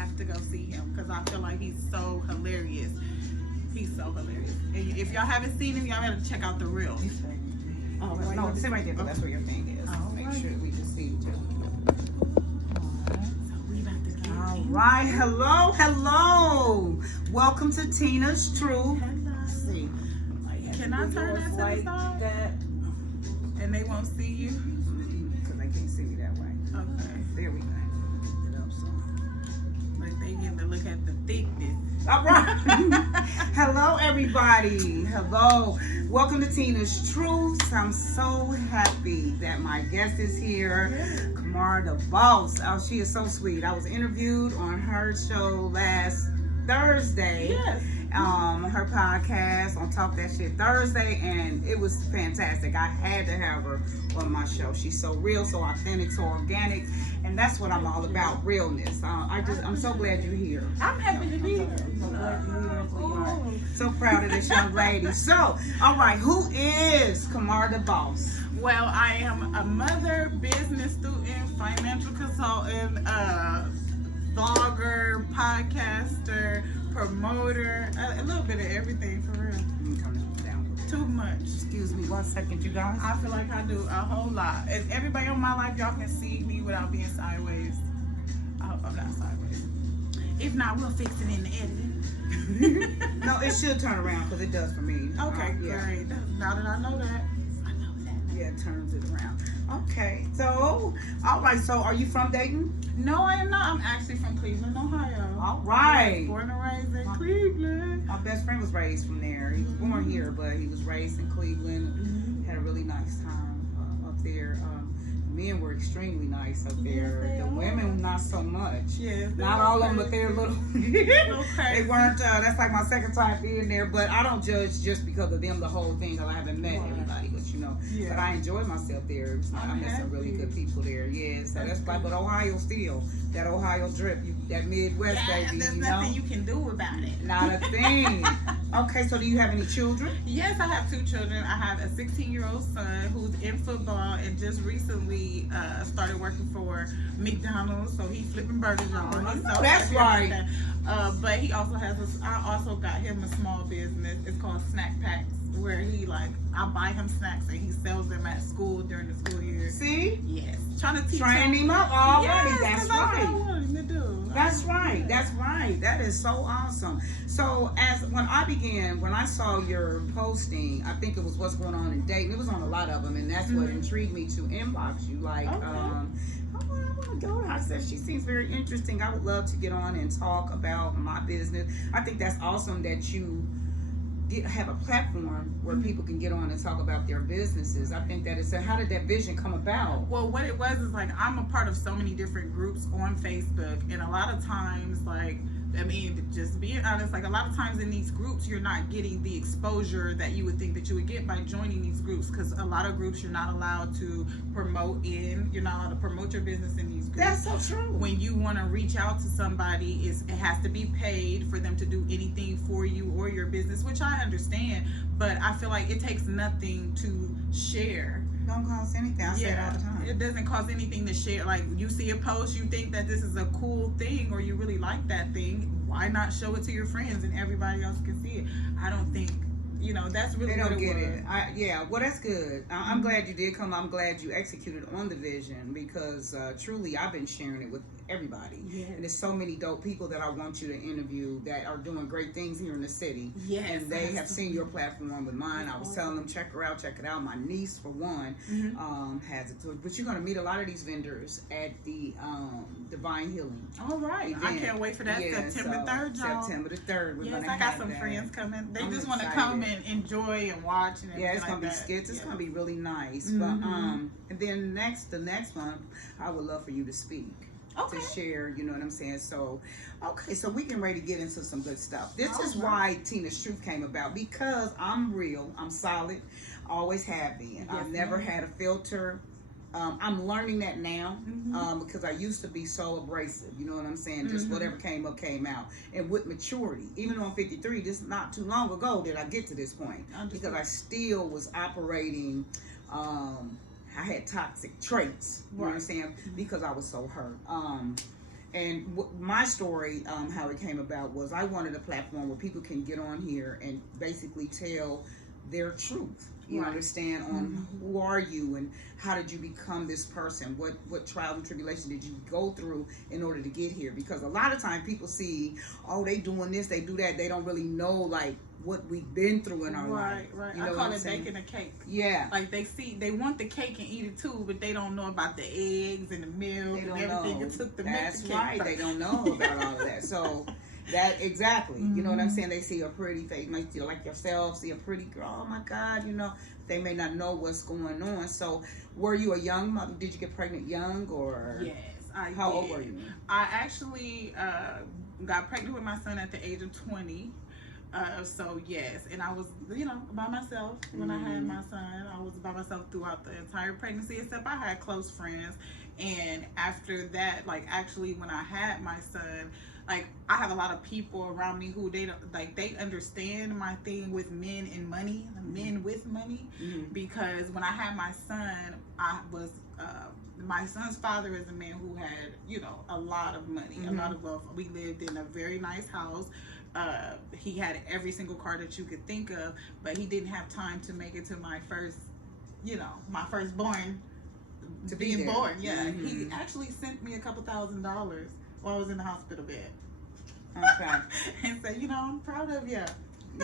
have to go see him because I feel like he's so hilarious. He's so hilarious. And if y'all haven't seen him, y'all gotta check out The Real. Oh, no, sit right there because that's where your thing is. Make sure we can see you. All right, hello. Welcome to Tina's Truth. Let's see. Can I turn that to the side? That. And they won't see you? Because they can't see me that way. Okay. There we go. Lift it up some. Like they get to look at the thickness. All right. Hello, everybody. Hello. Welcome to Tina's Truth. I'm so happy that my guest is here, Kimora da Bo. Oh, she is so sweet. I was interviewed on her show last Thursday. Yes. Her podcast on Talk That Shit Thursday, and it was fantastic. I had to have her on my show. She's so real, so authentic, so organic, and that's what I'm all about, realness. I'm so glad you're here. I'm happy to be here. So glad you're here, sweetheart. So proud of this young lady. So, all right, who is Kimora da Bo? Well, I am a mother, business student, financial consultant, vlogger, podcaster, promoter, a little bit of everything for real. Too much. Excuse me 1 second, you guys. I feel like I do a whole lot. As everybody on my life, y'all can see me without being sideways. I hope I'm not sideways. If not, we'll fix it in the editing. No, it should turn around because it does for me. Okay, great. Now that I know that. Yeah, it turns it around. Okay, so, all right, so are you from Dayton? No, I am not. I'm actually from Cleveland, Ohio. All right. Born and raised in Cleveland. My best friend was raised from there. He was born here, but he was raised in Cleveland. Had a really nice time up there. Men were extremely nice up there. Yes, the women, not so much. Yes, not all of them, but they're a little. Okay. They weren't. That's like my second time being there, but I don't judge just because of them. The whole thing, because I haven't met everybody, but you know. Yeah. But I enjoyed myself there. I met some really good people there. Yeah. So that's like, but Ohio still, that Ohio drip, that Midwest baby. There's you nothing know? you can do about it. Not a thing. Okay, so do you have any children? Yes, I have 2 children. I have a 16-year-old son who's in football and just recently started working for McDonald's. So he's flipping burgers, y'all. So that's right. But he also has I also got him a small business. It's called Snack Packs, where I buy him snacks and he sells them at school during the school year. See? Yes. Trying to teach Train him up already. Yes, that's right. right. That's what I want him to do. That's right. That's right. That is so awesome. So when I saw your posting, I think it was what's going on in Dayton. It was on a lot of them, and that's what intrigued me to inbox you. Like, I want to go. I said she seems very interesting. I would love to get on and talk about my business. I think that's awesome that you have a platform where people can get on and talk about their businesses. I think that it's how did that vision come about? Well, what it was is like I'm a part of so many different groups on Facebook, and a lot of times, like, I mean, just being honest, like a lot of times in these groups, you're not getting the exposure that you would think that you would get by joining these groups, because a lot of groups you're not allowed to promote you're not allowed to promote your business in these groups. That's so true. When you want to reach out to somebody, it has to be paid for them to do anything for you or your business, which I understand, but I feel like it takes nothing to share. Don't cost anything. I say it all the time. It doesn't cost anything to share. Like, you see a post, you think that this is a cool thing or you really like that thing, why not show it to your friends and everybody else can see it? I don't think, that's really they what don't it get was. it. Well, that's good. I'm glad you did come. I'm glad you executed on the vision, because truly I've been sharing it with everybody. Yes. And there's so many dope people that I want you to interview that are doing great things here in the city. Yes. And they have seen your platform with mine. I was telling them, check it out. My niece, for one, has it too. But you're going to meet a lot of these vendors at the Divine Healing. All right. event. I can't wait for that. Yeah, September 3rd, y'all. September the 3rd. We're Yes, gonna I got have some that. friends coming. They I'm just want to excited. come and enjoy and watch and everything. Yeah, it's gonna like be that. skits. It's Yeah. gonna be really nice. But and then the next month, I would love for you to speak. Okay. To share, you know what I'm saying? So, okay, so we can ready to get into some good stuff. This is right. why Tina's Truth came about, because I'm real, I'm solid, always have been. Yes, I've never had a filter. I'm learning that now because I used to be so abrasive, you know what I'm saying? Just whatever came up, came out. And with maturity, even though I'm 53, this not too long ago did I get to this point. Because I still was operating, I had toxic traits, you know what I'm saying? Because I was so hurt. And my story, how it came about was I wanted a platform where people can get on here and basically tell their truth. You understand on who are you and how did you become this person? What trials and tribulation did you go through in order to get here? Because a lot of times people see, oh, they doing this, they do that. They don't really know like what we've been through in our life. Right. You know I call it baking a cake. Yeah. Like they want the cake and eat it too, but they don't know about the eggs and the milk and everything it took to make the cake. That's right. They don't know about all of that. So that exactly. You know what I'm saying? They see a pretty face, might feel like yourself, see a pretty girl, oh my God, you know, they may not know what's going on. So were you a young mother? Did you get pregnant young or? Yes, I did. How old were you? I actually got pregnant with my son at the age of 20. So yes, and I was, you know, by myself when I had my son. I was by myself throughout the entire pregnancy, except I had close friends. And after that, like actually when I had my son, like I have a lot of people around me who they don't like, they understand my thing with men and money, men with money, because when I had my son, I was my son's father is a man who had, you know, a lot of money, a lot of wealth. We lived in a very nice house. He had every single car that you could think of, but he didn't have time to make it to my first, you know, my firstborn to being born. Yeah, he actually sent me a couple $1,000 while I was in the hospital bed. Okay. And said, you know, I'm proud of you.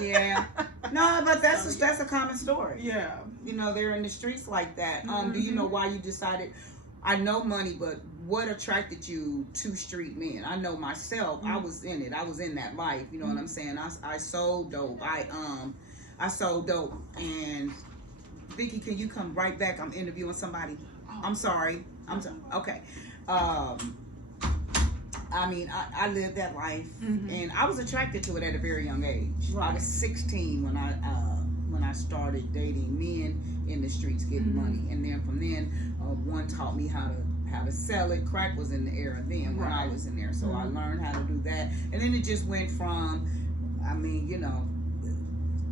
Yeah. No, but that's a common story. Yeah. You know, they're in the streets like that. Do you know why you decided? I know money, but what attracted you to street men? I know myself. I was in it. I was in that life. You know what I'm saying? I sold dope. I sold dope. And Vicky, can you come right back? I'm interviewing somebody. I'm sorry. Okay. I mean, I lived that life, and I was attracted to it at a very young age. I was 16 when I started dating men in the streets, getting money, and then from then, one taught me how to sell it. Crack was in the era then when I was in there, so I learned how to do that, and then it just went from, I mean, you know,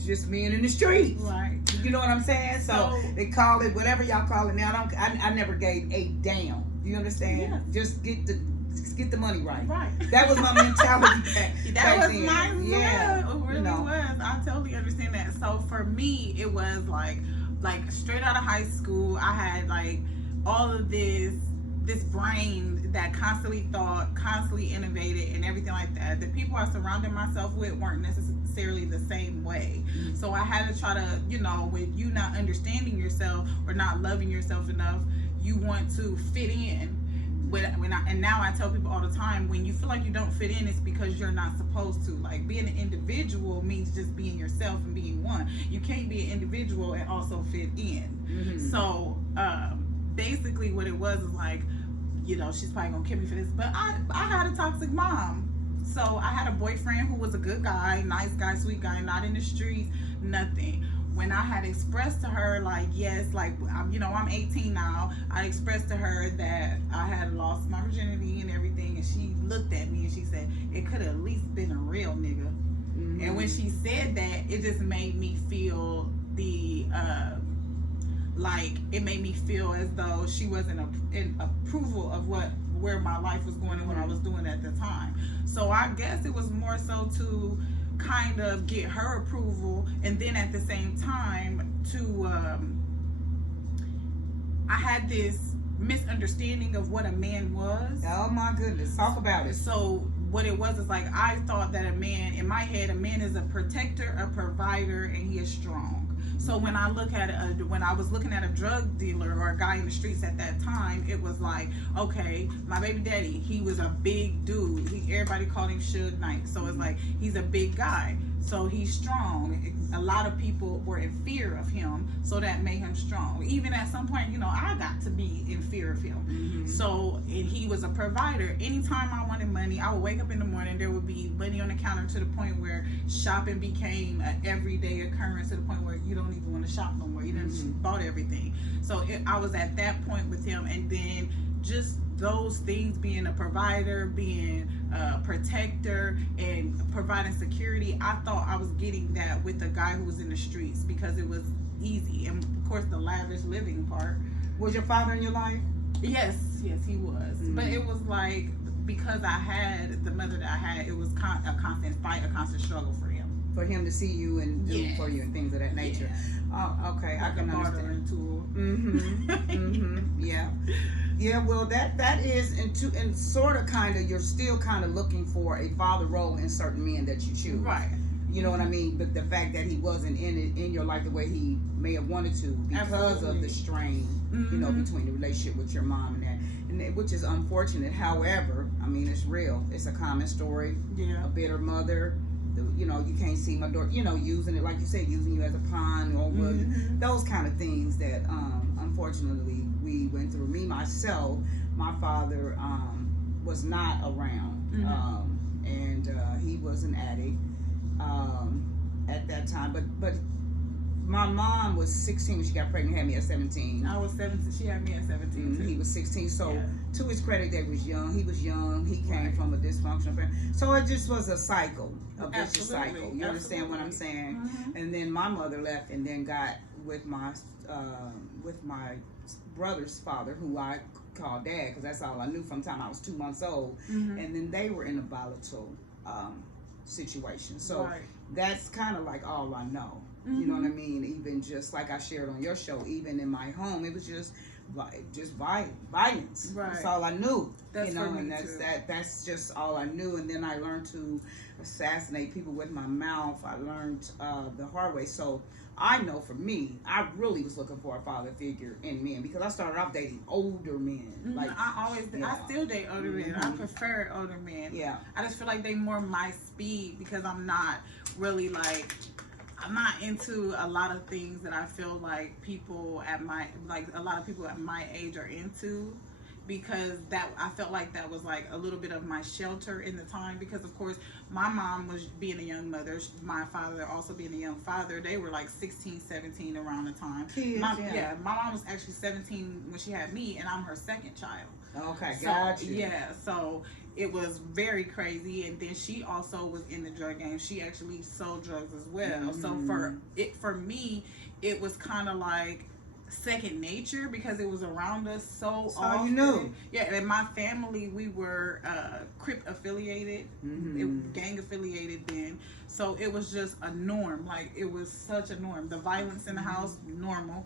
just men in the streets. Right. You know what I'm saying? So they call it whatever y'all call it now. I never gave a damn. You understand? Yeah. Just get the money right. Right. That was my mentality back was then. Mine. Yeah. It really was. I totally understand that. So for me, it was like straight out of high school, I had like all of this brain that constantly thought, constantly innovated, and everything like that. The people I surrounded myself with weren't necessarily the same way. So I had to try to, you know, with you not understanding yourself or not loving yourself enough, you want to fit in. And now I tell people all the time, when you feel like you don't fit in, it's because you're not supposed to. Like, being an individual means just being yourself and being one. You can't be an individual and also fit in. So basically what it was is like, you know, she's probably gonna kill me for this, but I had a toxic mom. So I had a boyfriend who was a good guy, nice guy, sweet guy, not in the streets, nothing. When I had expressed to her, like, yes, like, you know, I'm 18 now, I expressed to her that I had lost my virginity and everything, and she looked at me and she said, it could have at least been a real nigga. And when she said that, it just made me feel like, it made me feel as though she wasn't in approval of where my life was going and what I was doing at the time. So I guess it was more so to kind of get her approval, and then at the same time to I had this misunderstanding of what a man was. Oh my goodness, talk about it. So what it was is like, I thought that a man, in my head, a man is a protector, a provider, and he is strong. So when I when I was looking at a drug dealer or a guy in the streets at that time, it was like, okay, my baby daddy, he was a big dude. Everybody called him Suge Knight. So it's like, he's a big guy. So he's strong. A lot of people were in fear of him, so that made him strong. Even at some point, you know, I got to be in fear of him. So, and he was a provider. Anytime I wanted money, I would wake up in the morning, there would be money on the counter, to the point where shopping became an everyday occurrence, to the point where you don't even want to shop no more. You done bought everything. So I was at that point with him, and then just those things, being a provider, being a protector, and providing security, I thought I was getting that with the guy who was in the streets because it was easy. And of course, the lavish living part. Was your father in your life? Yes, he was. But it was like, because I had the mother that I had, it was a constant fight, a constant struggle for him. For him to see you and do for you and things of that nature. Oh, okay, like I can understand. Tool. Yeah. Yeah, well, that is, and sort of kind of, you're still kind of looking for a father role in certain men that you choose. Right. You know what I mean? But the fact that he wasn't in your life the way he may have wanted to because of the strain, you know, between the relationship with your mom and that, which is unfortunate. However, I mean, it's real. It's a common story. Yeah. A bitter mother. You know, you can't see my daughter, you know, using it, like you said, using you as a pawn or those kind of things that, unfortunately, we went through. Me, myself, my father was not around, and he was an addict at that time. But my mom was 16 when she got pregnant, had me at 17. I was 17. She had me at 17. He was 16. So to his credit, they was young. He was young. He came from a dysfunctional family. So it just was a cycle, a vicious cycle. You understand what I'm saying? And then my mother left, and then got with my brother's father, who I called Dad, because that's all I knew from the time I was 2 months old. And then they were in a volatile situation. So that's kind of like all I know. You know what I mean? Even just like I shared on your show, even in my home, it was just violence. Right. That's all I knew. That's you know, for me and too. that's just all I knew. And then I learned to assassinate people with my mouth. I learned the hard way. So I know for me, I really was looking for a father figure in men, because I started off dating older men. Like I still date older men. I prefer older men. Yeah. I just feel like they more my speed, because I'm not really like, I'm not into a lot of things that I feel like people at my, like a lot of people at my age are into, because that, I felt like that was like a little bit of my shelter in the time, because of course my mom was being a young mother, my father also being a young father. They were like 16, 17 around the time. My mom was actually 17 when she had me, and I'm her second child. Okay, so, gotcha. Yeah, so it was very crazy. And then she also was in the drug game. She actually sold drugs as well. So for me, it was kind of like second nature, because it was around us so often. You knew. Yeah, and my family, we were Crip affiliated, gang affiliated then. So it was just a norm. Like, it was such a norm. The violence in the house, normal.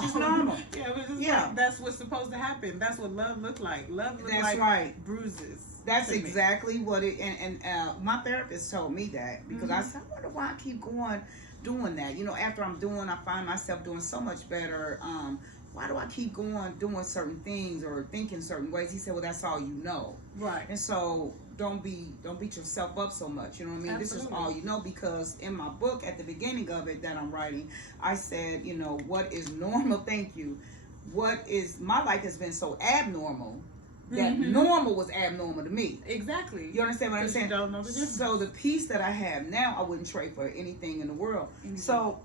Just normal. Yeah, it was just like, that's what's supposed to happen. That's what love looked like. Love looked like bruises. That's exactly what it, and my therapist told me that, because I said, I wonder why I keep doing that. You know, after I find myself doing so much better. Why do I keep doing certain things or thinking certain ways? He said, well, that's all you know. Right. And so don't beat yourself up so much. You know what I mean? Absolutely. This is all you know, because in my book, at the beginning of it that I'm writing, I said, you know, what is normal? Thank you. My life has been so abnormal that normal was abnormal to me. Exactly. You understand what I'm saying? You don't know the difference. So the peace that I have now, I wouldn't trade for anything in the world. So,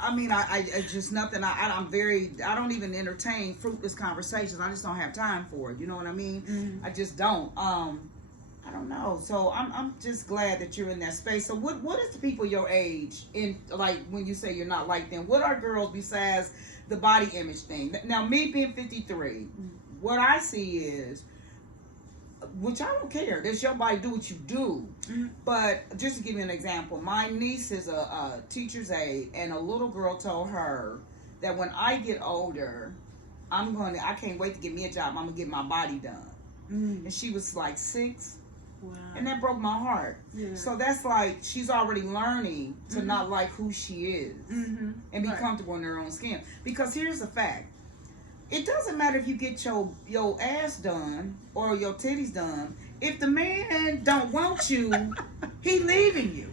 I mean, I just nothing. I don't even entertain fruitless conversations. I just don't have time for it. You know what I mean? I just don't. I don't know. So I'm just glad that you're in that space. So what is the people your age in, like, when you say you're not like them? What are girls besides the body image thing? Now, me being 53. What I see is, which I don't care, that's your body, do what you do. But just to give you an example, my niece is a teacher's aide, and a little girl told her that when I get older, I can't wait to get me a job. I'm gonna get my body done. And she was like 6. Wow. And that broke my heart. Yeah. So that's like, she's already learning to not like who she is and be comfortable in her own skin. Because here's the fact. It doesn't matter if you get your ass done or your titties done. If the man don't want you, he leaving you.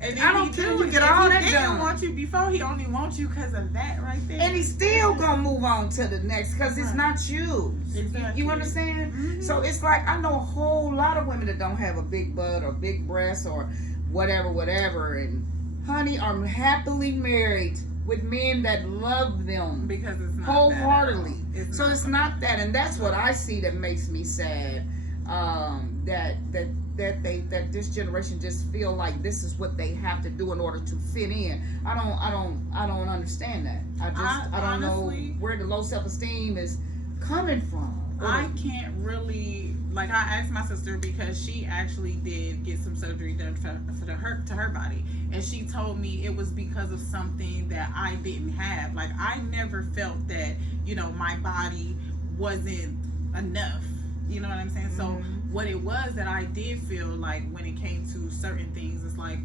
And I don't care you get all that done. He didn't want you before. He only wants you because of that right there. And he's still gonna move on to the next, because it's not you. Exactly. You understand? So it's like, I know a whole lot of women that don't have a big butt or big breasts or whatever, and honey, are happily married with men that love them because it's not wholeheartedly. So it's not that, and that's what I see that makes me sad. That this generation just feel like this is what they have to do in order to fit in. I don't understand that. I don't know where the low self-esteem is coming from. I can't really like I asked my sister because she actually did get some surgery done to her body, and she told me it was because of something that I didn't have. Like I never felt that, you know, my body wasn't enough. You know what I'm saying? So what it was that I did feel like when it came to certain things, it's like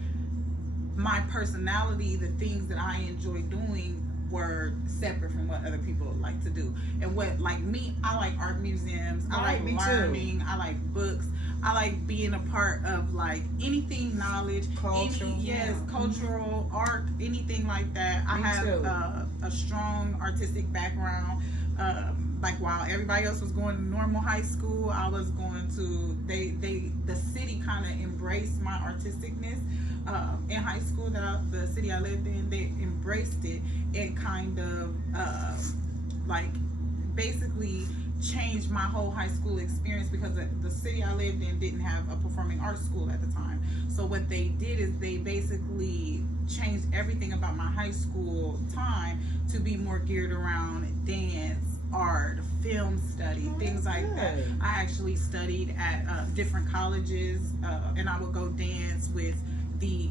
my personality, the things that I enjoy doing were separate from what other people like to do. And what, like me, I like art museums, I like learning, I like books, I like being a part of like anything knowledge, cultural, cultural art, anything like that. I have a strong artistic background. Like while everybody else was going to normal high school, I was going to the city kind of embraced my artisticness. In high school, the city I lived in, they embraced it and kind of like basically changed my whole high school experience, because the city I lived in didn't have a performing arts school at the time. So what they did is they basically changed everything about my high school time to be more geared around dance, art, film study, things like that. I actually studied at different colleges, and I would go dance with the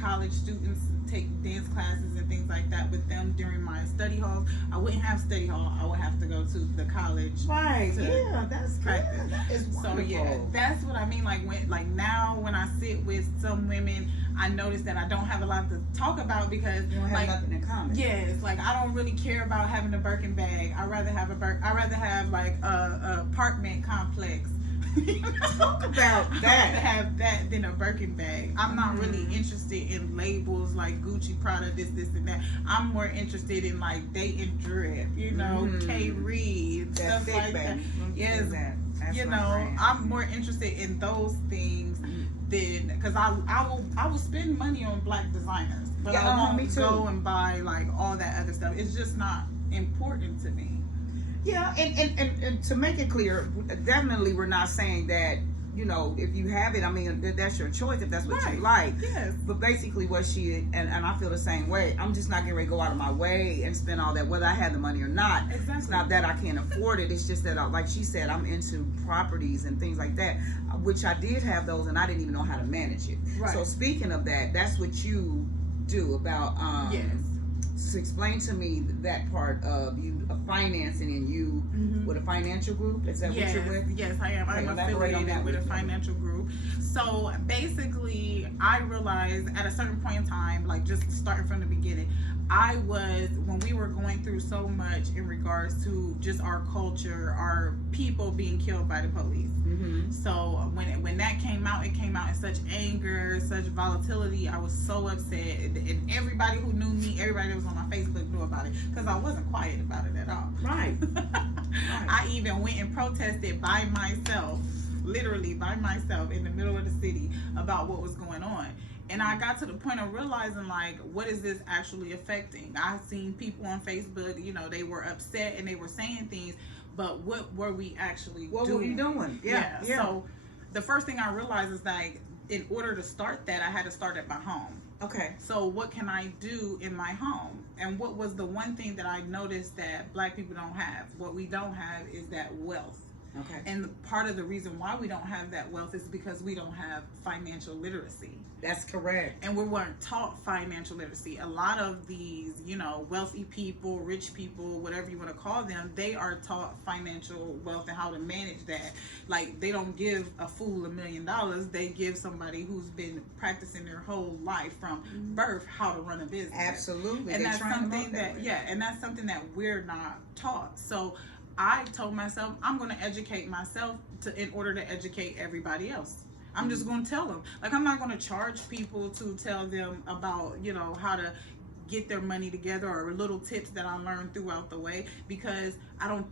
college students, take dance classes and things like that with them during my study halls. I wouldn't have study hall. I would have to go to the college. Right. Yeah, that's practice. Good. That is wonderful. So yeah, that's what I mean. Like now when I sit with some women, I notice that I don't have a lot to talk about because you don't have nothing in common. Yes, like I don't really care about having a Birkin bag. I'd rather have like a apartment complex. Talk about that. I'd rather have that than a Birkin bag. I'm not really interested in labels like Gucci, Prada, this, and that. I'm more interested in like dating drip, you know, K. Reed, stuff like that. Yes, you know, brand. I'm more interested in those things than, because I will spend money on black designers, but I won't go and buy like all that other stuff. It's just not important to me. Yeah, and to make it clear, definitely we're not saying that, you know, if you have it, I mean, that's your choice if that's what you like. Yes. But basically what and I feel the same way. I'm just not getting ready to go out of my way and spend all that, whether I have the money or not. Exactly. It's not that I can't afford it. It's just that, like she said, I'm into properties and things like that, which I did have those and I didn't even know how to manage it. Right. So speaking of that, that's what you do about, yes. So explain to me that part of you financing and you with a financial group. Is that what you're with? Yes, I am. I'm affiliated with a financial group. So basically, I realized at a certain point in time, like just starting from the beginning, when we were going through so much in regards to just our culture, our people being killed by the police. So when that came out, it came out in such anger, such volatility. I was so upset, and everybody who knew me, everybody that was on my Facebook knew about it, because I wasn't quiet about it at all. Right. I even went and protested by myself, literally by myself in the middle of the city, about what was going on. And I got to the point of realizing, like, what is this actually affecting? I've seen people on Facebook, you know, they were upset and they were saying things, but what were we actually doing? What were you doing? Yeah. So the first thing I realized is, like, in order to start that, I had to start at my home. Okay. So what can I do in my home? And what was the one thing that I noticed that black people don't have? What we don't have is that wealth. Okay. And part of the reason why we don't have that wealth is because we don't have financial literacy. That's correct. And we weren't taught financial literacy. A lot of these, you know, wealthy people, rich people, whatever you want to call them, they are taught financial wealth and how to manage that. Like, they don't give a fool $1 million. They give somebody who's been practicing their whole life from birth how to run a business. Absolutely. And that's something and that's something that we're not taught. So I told myself, I'm going to educate myself in order to educate everybody else. I'm just going to tell them. Like, I'm not going to charge people to tell them about, you know, how to get their money together, or little tips that I learned throughout the way, because I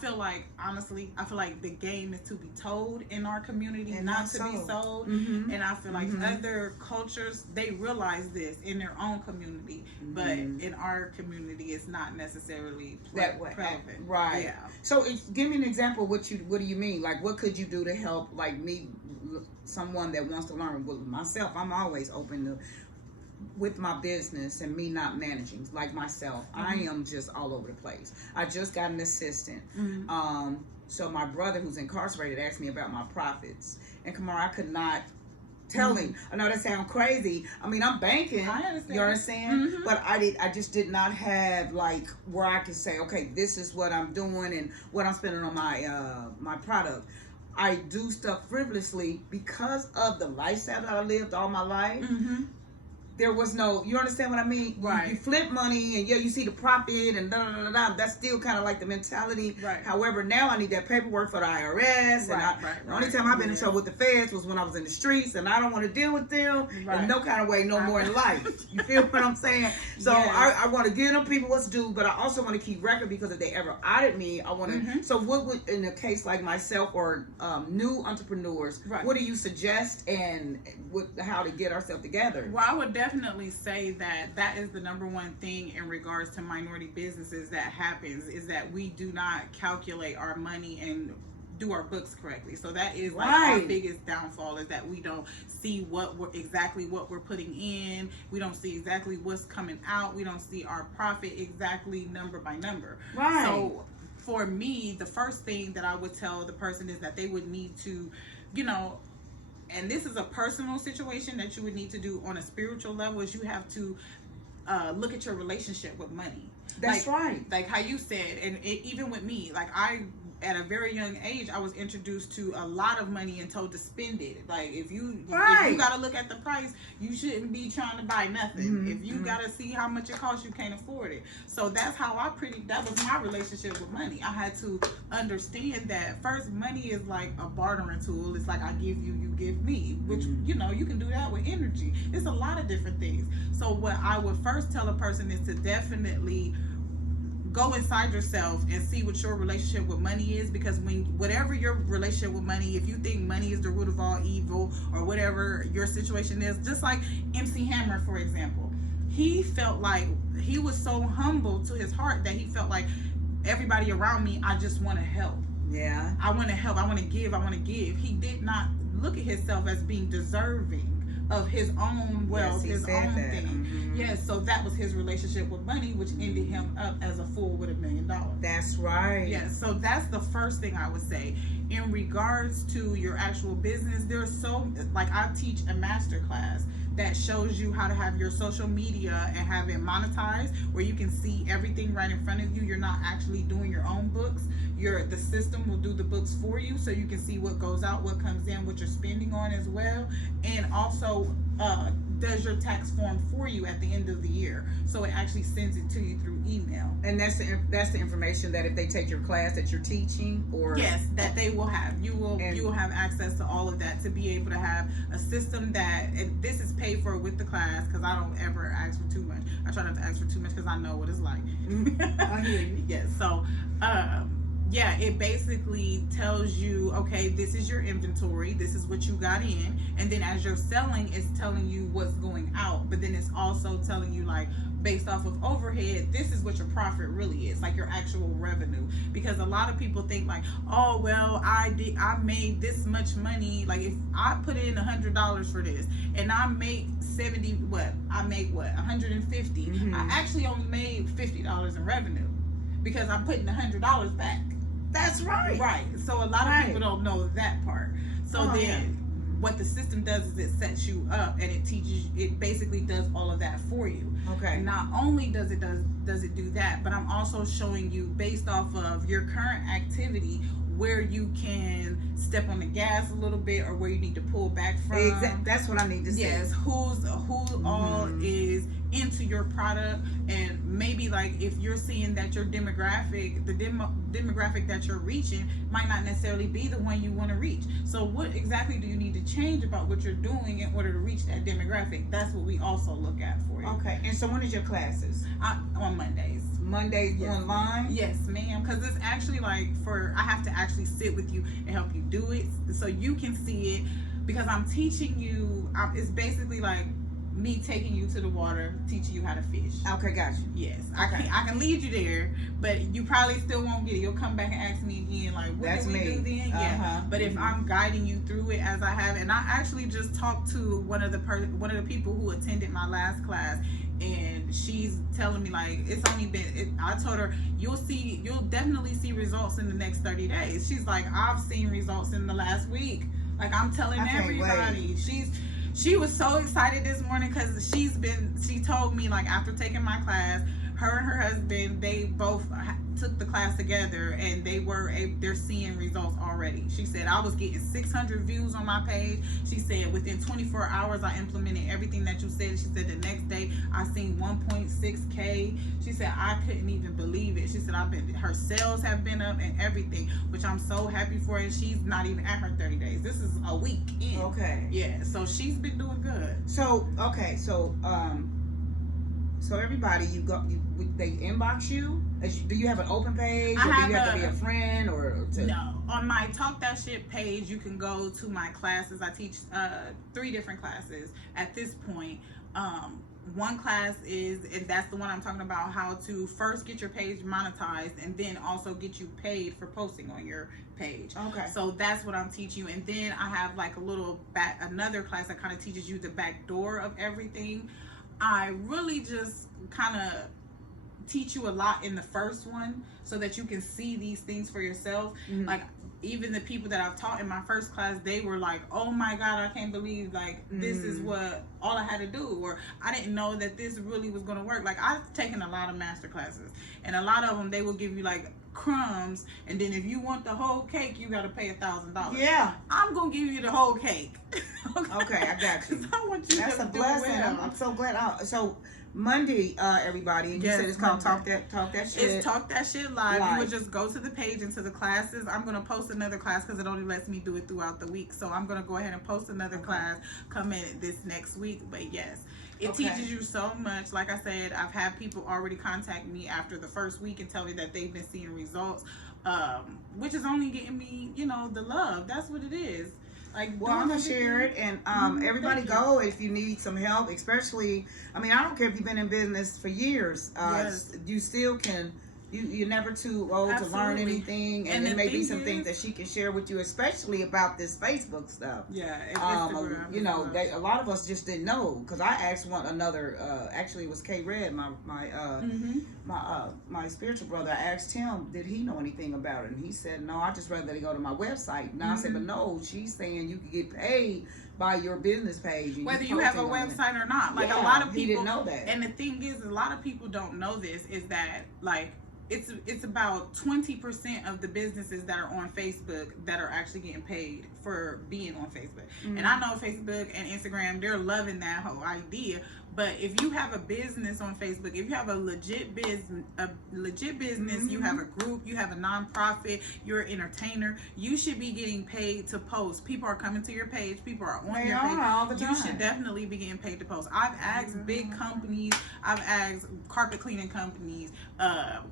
feel like, honestly, the game is to be told in our community, and not to be sold. And I feel like other cultures, they realize this in their own community, but in our community, it's not necessarily that way. prevalent. Right. Yeah. So give me an example. What do you mean? Like, what could you do to help, like, me, someone that wants to learn? Well, myself, I'm always open to, with my business and me not managing, like myself, I am just all over the place. I just got an assistant. So my brother, who's incarcerated, asked me about my profits, and Kimora, I could not tell him. I know that sounds crazy. I mean, I'm banking. I understand. You understand? But I just did not have like where I could say, okay, this is what I'm doing and what I'm spending on my product. I do stuff frivolously because of the lifestyle that I lived all my life. There was no, you understand what I mean? Right. You flip money and you see the profit and da da da da. That's still kind of like the mentality. Right. However, now I need that paperwork for the IRS. The only time I've been in trouble with the feds was when I was in the streets, and I don't want to deal with them in no kind of way no more in life. You feel what I'm saying? So I want to give them people what's due, but I also want to keep record, because if they ever audit me, I want to. So what would, in a case like myself or new entrepreneurs, what do you suggest and how to get ourselves together? Well, I would definitely say that is the number one thing in regards to minority businesses that happens, is that we do not calculate our money and do our books correctly. So that is like our biggest downfall, is that we don't see what we're putting in. We don't see exactly what's coming out. We don't see our profit exactly number by number. Right. So for me, the first thing that I would tell the person is that they would need to, and this is a personal situation that you would need to do on a spiritual level, is you have to look at your relationship with money. That's right. Like how you said, and even with me, like at a very young age, I was introduced to a lot of money and told to spend it. Like if you got to look at the price, you shouldn't be trying to buy nothing. If you got to see how much it costs, you can't afford it. So that's how that was my relationship with money. I had to understand that first, money is like a bartering tool. It's like I give you, you give me, which, you can do that with energy. It's a lot of different things. So what I would first tell a person is to definitely go inside yourself and see what your relationship with money is, because whatever your relationship with money, if you think money is the root of all evil or whatever your situation is, just like MC Hammer, for example, he felt like he was so humble to his heart that he felt like everybody around me, I just want to help. Yeah. I want to help. I want to give. I want to give. He did not look at himself as being deserving of his own wealth, his own thing. Yes, so that was his relationship with money, which ended him up as a fool with $1 million. That's right. Yes, so that's the first thing I would say. In regards to your actual business, there's I teach a master class that shows you how to have your social media and have it monetized, where you can see everything right in front of you. You're not actually doing your own books. The system will do the books for you, so you can see what goes out, what comes in, what you're spending on as well, and also does your tax form for you at the end of the year. So it actually sends it to you through email. And that's the information that if they take your class that you're teaching, or yes, that they will have. You will have access to all of that, to be able to have a system that, and this is paid for with the class, because I don't ever ask for too much. I try not to ask for too much because I know what it's like. I hear you. Yes. So yeah, it basically tells you, okay, this is your inventory, this is what you got in, and then as you're selling, it's telling you what's going out, but then it's also telling you, like, based off of overhead, this is what your profit really is, like your actual revenue. Because a lot of people think like, oh, well, I made this much money, like if I put in $100 for this and I make 150, I actually only made $50 in revenue, because I'm putting $100 back. That's right. Right. So a lot of people don't know that part. So what the system does is it sets you up, and it basically does all of that for you. Okay. Not only does it do that, but I'm also showing you, based off of your current activity, where you can step on the gas a little bit, or where you need to pull back from. Exactly. That's what I need to see. Yes. Who all is into your product, and maybe like if you're seeing that your demographic, the demographic that you're reaching might not necessarily be the one you want to reach. So what exactly do you need to change about what you're doing in order to reach that demographic? That's what we also look at for you. Okay. And so when is your classes? On Mondays. Mondays, yes, online? Yes, ma'am. Because it's actually like I have to actually sit with you and help you do it, so you can see it. Because I'm teaching you, it's basically like me taking you to the water, teaching you how to fish. Okay, got you. Yes, Okay. I can lead you there, but you probably still won't get it. You'll come back and ask me again, like, what That's did we me. do then? Yeah. But if I'm guiding you through it as I have, and I actually just talked to one of the people who attended my last class, and she's telling me like it's only been. I told her you'll definitely see results in the next 30 days. She's like, I've seen results in the last week. Like I'm telling everybody. She was so excited this morning because she told me like after taking my class, her and her husband, they both took the class together and they're seeing results already. She said I was getting 600 views on my page. She said within 24 hours I implemented everything that you said. She said the next day I seen 1.6K. She said I couldn't even believe it. She said her sales have been up and everything, which I'm so happy for her. She's not even at her 30 days. This is a week in. Okay. Yeah, so she's been doing good. So everybody, they inbox you. Do you have an open page, or do you have to be a friend, or no? On my Talk That Shit page, you can go to my classes. I teach 3 different classes at this point. One class and that's the one I'm talking about, how to first get your page monetized and then also get you paid for posting on your page. Okay. So that's what I'm teaching you. And then I have like another class that kind of teaches you the back door of everything. I really just kind of teach you a lot in the first one so that you can see these things for yourself. Mm-hmm. Like even the people that I've taught in my first class, they were like, oh my God, I can't believe like this is what all I had to do, or I didn't know that this really was going to work. Like I've taken a lot of master classes, and a lot of them they will give you like crumbs, and then if you want the whole cake you got to pay $1,000. Yeah, I'm gonna give you the whole cake. Okay, I got you. I want you That's to a blessing. Well. I'm so glad. So Monday, everybody, and you said it's called Talk That Shit. It's Talk That Shit Live. You would just go to the page into the classes. I'm gonna post another class because it only lets me do it throughout the week. So I'm gonna go ahead and post another class come in this next week. But yes, it teaches you so much. Like I said, I've had people already contact me after the first week and tell me that they've been seeing results, which is only getting me, the love. That's what it is. Like, well, I'm gonna share it, and everybody go if you need some help. Especially, I don't care if you've been in business for years. Yes. You still can. You're never too old to learn anything, and there may be some things that she can share with you, especially about this Facebook stuff. Yeah, a lot of us just didn't know, because I asked actually it was K Red, my spiritual brother. I asked him, did he know anything about it, and he said no. I just rather they go to my website. And I said, but no, she's saying you can get paid by your business page, whether you have a website or not. Like a lot of people he didn't know that. And the thing is, a lot of people don't know this, is that like it's about 20% of the businesses that are on Facebook that are actually getting paid for being on Facebook. And I know Facebook and Instagram, they're loving that whole idea. But if you have a business on Facebook, if you have a legit business, you have a group, you have a nonprofit, you're an entertainer, you should be getting paid to post. People are coming to your page, people are on your page. All the time. You should definitely be getting paid to post. I've asked big companies, I've asked carpet cleaning companies,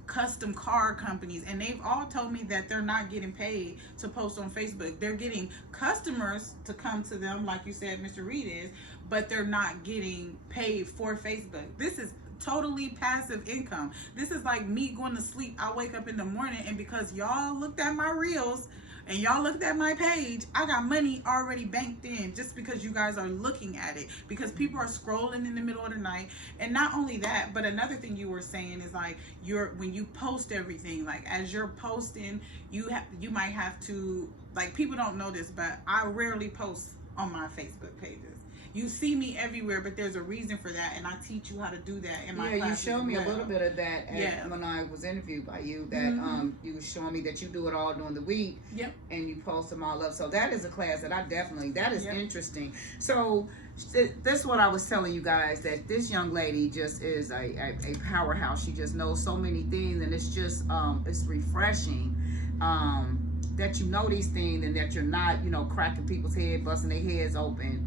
custom car companies, and they've all told me that they're not getting paid to post on Facebook. They're getting customers to come to them, like you said, Mr. Reed is, but they're not getting paid for Facebook. This is totally passive income. This is like me going to sleep. I wake up in the morning, and because y'all looked at my reels and y'all looked at my page, I got money already banked in just because you guys are looking at it, because people are scrolling in the middle of the night. And not only that, but another thing you were saying is like when you post everything, like as you're posting, you might have to, like, people don't know this, but I rarely post on my Facebook pages. You see me everywhere, but there's a reason for that, and I teach you how to do that in my class. You showed me a little bit of that when I was interviewed by you, that you were showing me that you do it all during the week. Yep. And you post them all up. So that is a class that that is interesting. So that's what I was telling you guys, that this young lady just is a powerhouse. She just knows so many things, and it's just it's refreshing. That you know these things, and that you're not, cracking people's head, busting their heads open,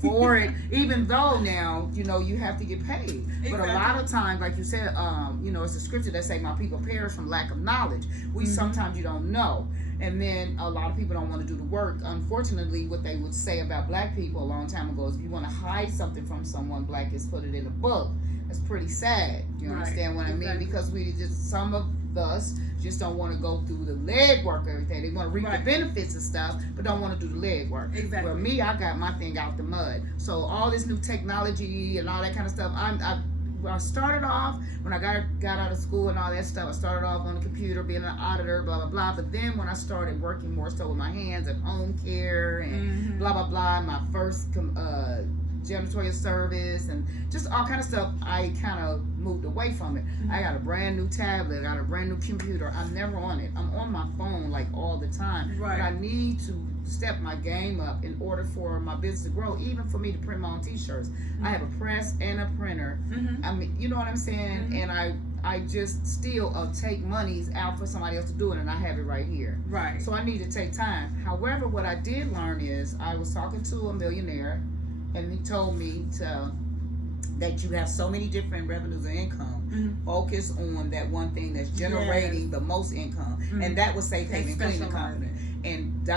for it, even though now, you have to get paid. Exactly. But a lot of times, like you said, it's a scripture that say, my people perish from lack of knowledge. Sometimes you don't know. And then a lot of people don't want to do the work. Unfortunately, what they would say about black people a long time ago is if you want to hide something from someone, black is put it in a book. That's pretty sad. You understand what I mean? Because we just, some of us just don't want to go through the leg work or everything. They want to reap the benefits and stuff, but don't want to do the leg work. Exactly. Where me, I got my thing out the mud. So all this new technology and all that kind of stuff, I started off when I got out of school and all that stuff. I started off on the computer, being an auditor, blah blah blah. But then when I started working more so with my hands and home care and blah blah blah, my first janitorial service and just all kind of stuff, I kind of moved away from it. I got a brand new tablet, I got a brand new computer. I'm never on it. I'm on my phone like all the time. But I need to step my game up in order for my business to grow, even for me to print my own t-shirts. I have a press and a printer. I mean, you know what I'm saying? And I just still take monies out for somebody else to do it, and I have it right here. So I need to take time. However, what I did learn is I was talking to a millionaire, and he told me that you have so many different revenues of income. Focus on that one thing that's generating the most income, and that was Safe Haven Cleaning Company. And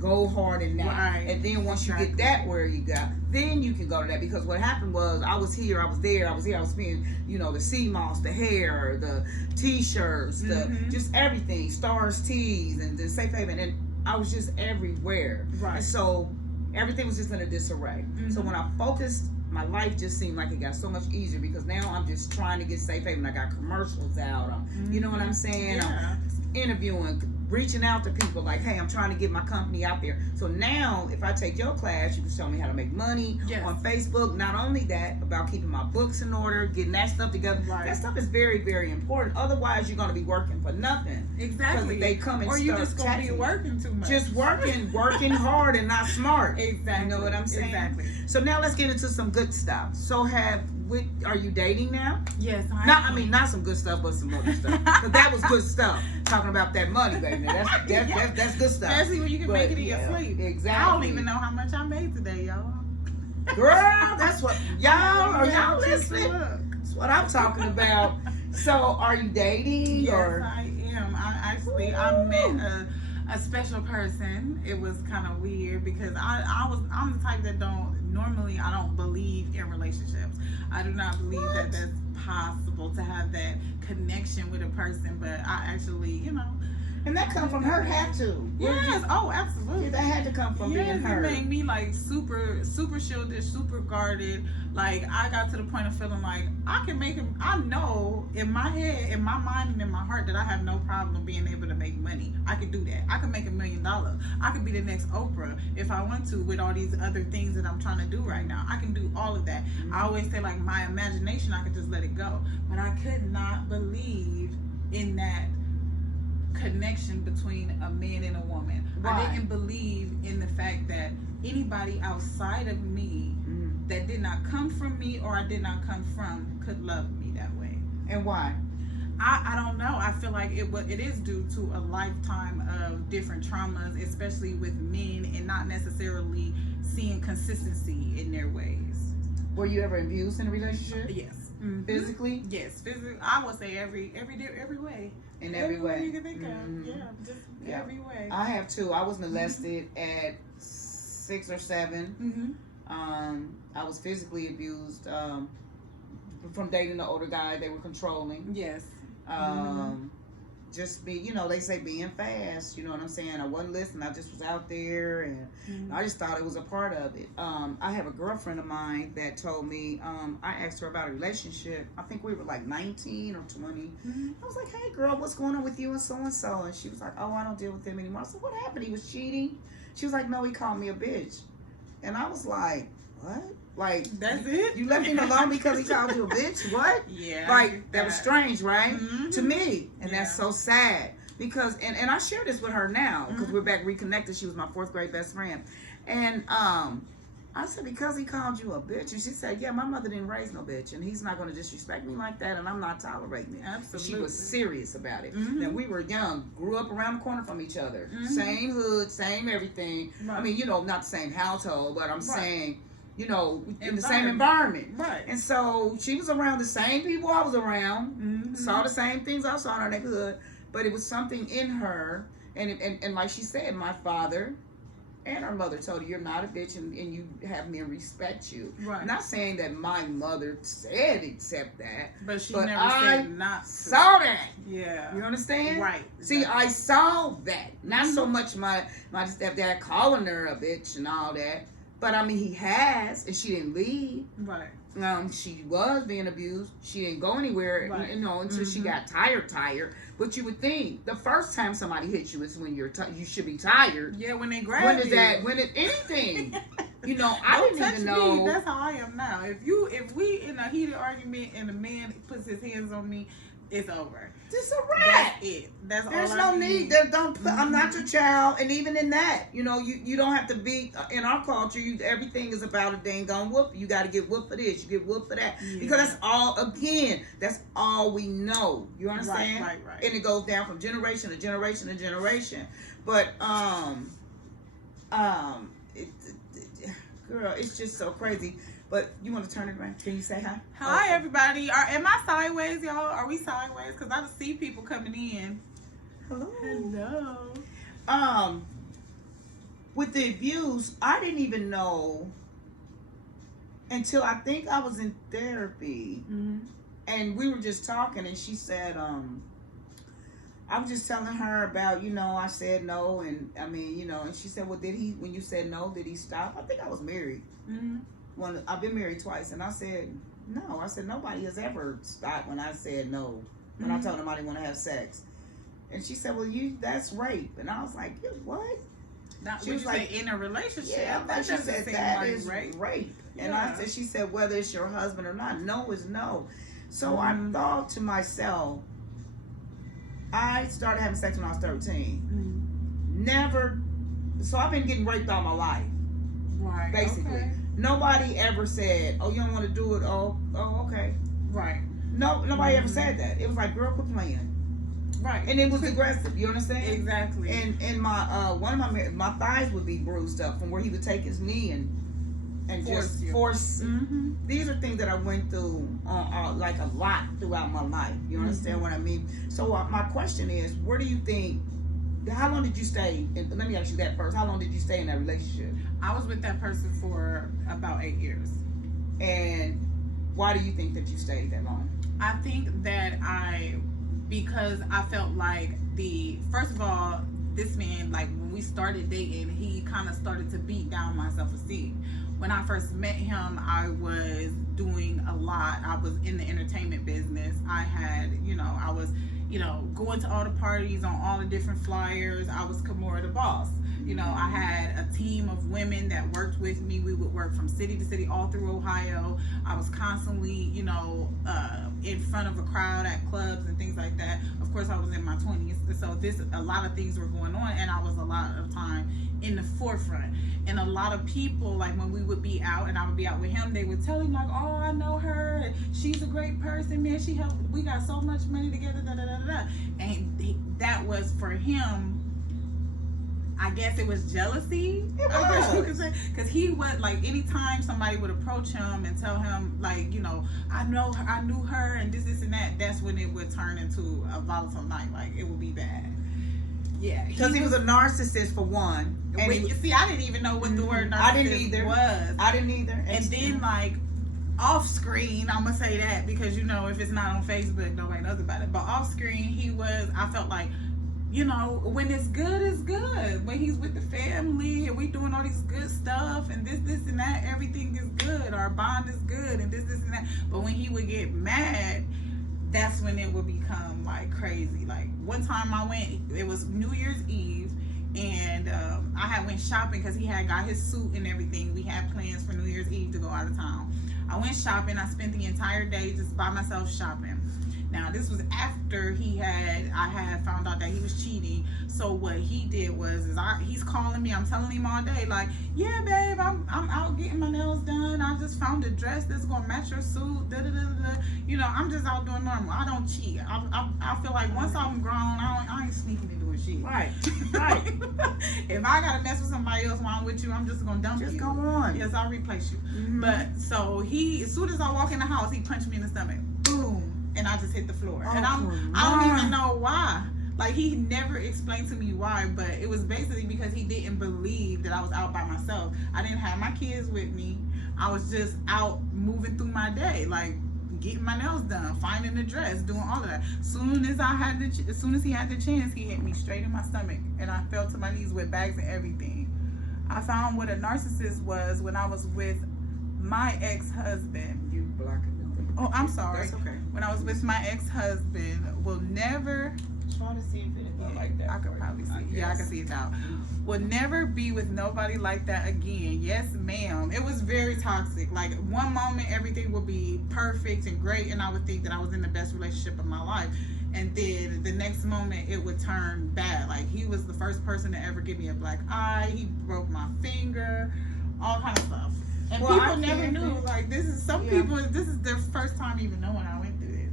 go hard in that. And then once you get that where you got, then you can go to that. Because what happened was I was here, I was there, I was spending, you know, the sea moss, the hair, the t-shirts, the just everything, Stars Tees and the Safe Haven, and I was just everywhere. And so everything was just in a disarray. So when I focused, my life just seemed like it got so much easier because now I'm just trying to get Safe Haven. I got commercials out. You know what I'm saying? I'm interviewing, reaching out to people like, hey, I'm trying to get my company out there. So now if I take your class, you can show me how to make money on Facebook. Not only that, about keeping my books in order, getting that stuff together. That stuff is very, very important. Otherwise, you're going to be working for nothing. Exactly. They come and or you just going to be working too much. Just working hard and not smart. Exactly. You know what I'm saying? Exactly. So now let's get into some good stuff. So are you dating now? Yes, I mean, not some good stuff, but some other stuff. Because that was good stuff. Talking about that money, baby. That's good stuff. Especially when you can make it in your sleep. Exactly. I don't even know how much I made today, y'all. Girl, that's what y'all listening? That's what I'm talking about. So, are you dating? Yes, or? I am. I met a special person. It was kind of weird because I'm the type that I don't believe in relationships. I do not believe that that's possible to have that connection with a person, but I actually, you know. And that come from her, had to. Yes, oh, absolutely. That had to come from being her. It made me like super shielded, super guarded. Like I got to the point of feeling like I can make him. I know in my head, in my mind, and in my heart that I have no problem being able to make money. I can do that. I can make $1 million. I could be the next Oprah if I want to with all these other things that I'm trying to do right now. I can do all of that. I always say like my imagination, I could just let it go. But I could not believe in that connection between a man and a woman. I didn't believe in the fact that anybody outside of me that did not come from me or I did not come from could love me that way. And why? I don't know. I feel like it is due to a lifetime of different traumas, especially with men, and not necessarily seeing consistency in their ways. Were you ever abused in a relationship? Yes. Physically? Yes, physically. I would say every way. In every way you can think of. Yeah, just every way. I have too. I was molested at 6 or 7. I was physically abused from dating the older guy. They were controlling. Yes. Just they say being fast, you know what I'm saying? I wasn't listening. I just was out there, and I just thought it was a part of it. I have a girlfriend of mine that told me, I asked her about a relationship. I think we were like 19 or 20. I was like, hey girl, what's going on with you and so? And she was like, oh, I don't deal with him anymore. I said, what happened? He was cheating? She was like, no, he called me a bitch. And I was like, what? Like, that's it? You left him alone because he called you a bitch? What? Yeah. Like, that was strange, right? To me. And that's so sad. Because, and I share this with her now, because we're back reconnected. She was my 4th grade best friend. And I said, because he called you a bitch. And she said, yeah, my mother didn't raise no bitch. And he's not going to disrespect me like that. And I'm not tolerating it. Absolutely. She was serious about it. Now, we were young, grew up around the corner from each other. Same hood, same everything. Right. I mean, not the same household, but I'm saying, in the same environment. Right. And so she was around the same people I was around, saw the same things I saw in our neighborhood, but it was something in her And like she said, my father and her mother told her, you're not a bitch, and you have men respect you. Right. Not saying that my mother said accept that, But she but never said not to. saw that. Yeah. You understand? Right. See, Exactly. I saw that. Not so much my stepdad calling her a bitch and all that, but I mean, he has, and she didn't leave. Right. She was being abused. She didn't go anywhere, Right. Until she got tired. But you would think the first time somebody hits you is when you should be tired. Yeah, when they grab When is you. that? When it anything? I Don't didn't touch even know. me. That's how I am now. If we in a heated argument and a man puts his hands on me, it's over. It's a wrap. That's it. That's There's all no I need. Don't put, I'm not your child, and even in that, you don't have to be. In our culture, everything is about a dang on whoop. You got to get whooped for this. You get whooped for that, Yeah. because that's all. Again, that's all we know. You understand? Right. And it goes down from generation to generation to generation. But girl, it's just so crazy. But you want to turn it around? Can you say hi? Hi, everybody. Am I sideways, y'all? Are we sideways? Because I see people coming in. Hello. Hello. With the abuse, I didn't even know until I think I was in therapy, and we were just talking, and she said, I was just telling her about, I said no, and I mean, and she said, well, when you said no, did he stop? I think I was married. I've been married twice, and I said no. I said nobody has ever stopped when I said no. When I told him I didn't want to have sex, and she said, "Well, that's rape," and I was like, "What?" She was like, in a relationship. Yeah, that she doesn't said seem that like is rape. rape. And Yeah. she said, whether it's your husband or not, no is no. So I thought to myself, I started having sex when I was 13. Never. So I've been getting raped all my life. Right. Basically. Okay. Nobody ever said, oh, you don't want to do it. Oh, okay. Right. No, nobody ever said that. It was like, girl, quit playing. Right. And it was aggressive. You understand? Exactly. And my one of my thighs would be bruised up from where he would take his knee and just force. These are things that I went through like a lot throughout my life. You understand what I mean? So my question is, where do you think? How long did you stay? Let me ask you that first. How long did you stay in that relationship? I was with that person for about 8 years. And why do you think that you stayed that long? I think that because I felt like first of all, this man, like when we started dating, he kind of started to beat down my self-esteem. When I first met him, I was doing a lot. I was in the entertainment business. I had, I was, going to all the parties on all the different flyers. I was Kimora da Bo. I had a team of women that worked with me. We would work from city to city all through Ohio. I was constantly, in front of a crowd at clubs and things like that. Of course, I was in my 20s. So a lot of things were going on, and I was a lot of time in the forefront. And a lot of people, like when we would be out and I would be out with him, they would tell him like, oh, I know her. She's a great person, man. She helped. We got so much money together, da da da da. And that was for him. I guess it was jealousy. Because he was like, anytime somebody would approach him and tell him like, I knew her and this and that, that's when it would turn into a volatile night. Like it would be bad. Yeah, because he was a narcissist for one. And I didn't even know what the word narcissist was. I didn't either. And then like off screen, I'm gonna say that because if it's not on Facebook, nobody knows about it. But off screen, I felt like, when it's good. When he's with the family and we doing all these good stuff and this and that, everything is good. Our bond is good and this and that. But when he would get mad, that's when it would become like crazy. Like one time it was New Year's Eve, and I went shopping because he had got his suit and everything. We had plans for New Year's Eve to go out of town. I went shopping. I spent the entire day just by myself shopping. Now this was after I had found out that he was cheating. So what he did was he's calling me. I'm telling him all day like, yeah, babe, I'm out getting my nails done. I just found a dress that's gonna match your suit. Da da da da. I'm just out doing normal. I don't cheat. I feel like once I'm grown, I ain't sneaking and doing shit. Right. If I gotta mess with somebody else while I'm with you, I'm just gonna dump you. Just go on. Yes, I'll replace you. But so as soon as I walk in the house, he punched me in the stomach. Boom. And I just hit the floor. And I don't even know why. Like, he never explained to me why, but it was basically because he didn't believe that I was out by myself. I didn't have my kids with me. I was just out moving through my day, like getting my nails done, finding a dress, doing all of that. As soon as he had the chance, he hit me straight in my stomach, and I fell to my knees with bags and everything. I found what a narcissist was when I was with my ex-husband. You blocking the thing. Oh, I'm sorry. That's okay. When I was with my ex-husband, will never. Try to see if it Yeah, like that. I could probably see. Yeah, I can see it now. Mm-hmm. Will never be with nobody like that again. Yes, ma'am. It was very toxic. Like, one moment everything would be perfect and great, and I would think that I was in the best relationship of my life. And then the next moment it would turn bad. Like, he was the first person to ever give me a black eye. He broke my finger, all kind of stuff. And Well, people never knew. Like, this is this is their first time even knowing I went through this.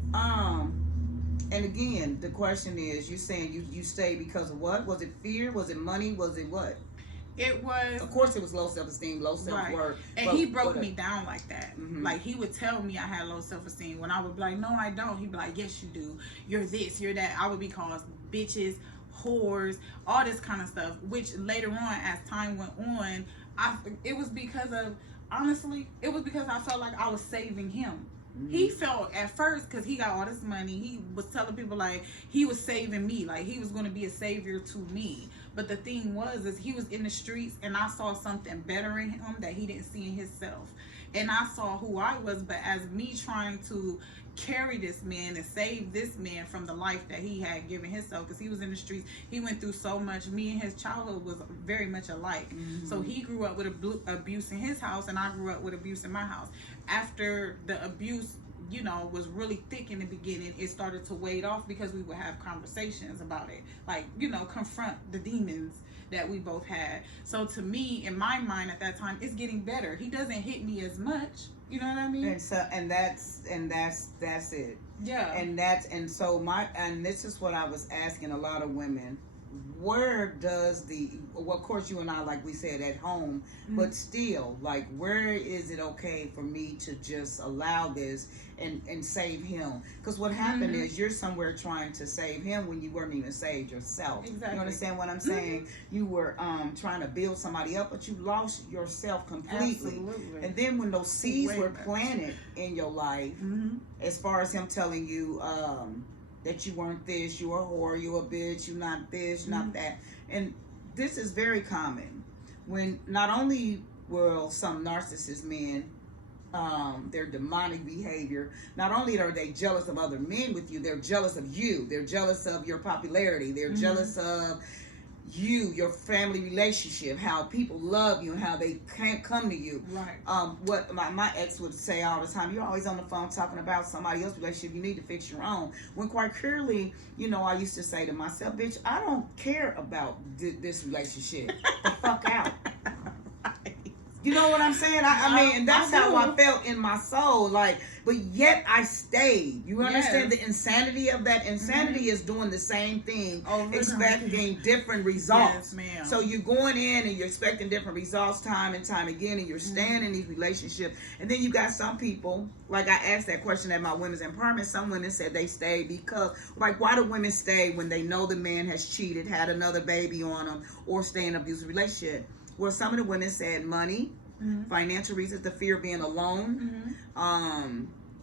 And again, the question is, you saying you stayed because of what? Was it fear? Was it money? Was it what? It was. Of course, it was low self-esteem, low self-worth. Right. And he broke me down like that. Mm-hmm. Like, he would tell me I had low self-esteem when I would be like, no, I don't. He'd be like, yes, you do. You're this, you're that. I would be called bitches, whores, all this kind of stuff. Which later on, as time went on, it was because of, honestly, it was because I felt like I was saving him. He felt at first, because he got all this money, he was telling people like he was saving me, like he was going to be a savior to me. But the thing is he was in the streets, and I saw something better in him that he didn't see in himself. And I saw who I was, but as me trying to carry this man and save this man from the life that he had given himself, because he was in the streets, he went through so much. Me and his childhood was very much alike. Mm-hmm. So he grew up with abuse in his house, and I grew up with abuse in my house. After the abuse, you know, was really thick in the beginning, it started to wade off because we would have conversations about it, like, you know, confront the demons that we both had. So to me, in my mind at that time, it's getting better. He doesn't hit me as much. You know what I mean? And so, and that's it. Yeah. And so this is what I was asking a lot of women. Where does well, of course you and I, like we said, at home, but still, like, where is it okay for me to just allow this and save him? Because what happened is you're somewhere trying to save him when you weren't even saved yourself. Exactly. You understand what I'm saying? You were trying to build somebody up, but you lost yourself completely. Absolutely. And then when those seeds were planted in your life, as far as him telling you that you weren't this, you a whore, you a bitch, you not this, you not that. And this is very common when not only will some narcissist men, their demonic behavior, not only are they jealous of other men with you, they're jealous of you. They're jealous of your popularity. They're jealous of you, your family relationship, how people love you and how they can't come to you. Right. What my ex would say all the time, you're always on the phone talking about somebody else's relationship, you need to fix your own. When quite clearly, you know, I used to say to myself, bitch, I don't care about this relationship. The fuck out. You know what I'm saying? I mean, and that's how I felt in my soul. Like, but yet I stayed. You understand the insanity of that? Insanity is doing the same thing, expecting different results. Yes, ma'am. So you're going in and you're expecting different results time and time again, and you're staying in these relationships. And then you got some people, like I asked that question at my women's empowerment, some women said they stayed because, like, why do women stay when they know the man has cheated, had another baby on them, or stay in an abusive relationship? Well, some of the women said money, financial reasons, the fear of being alone,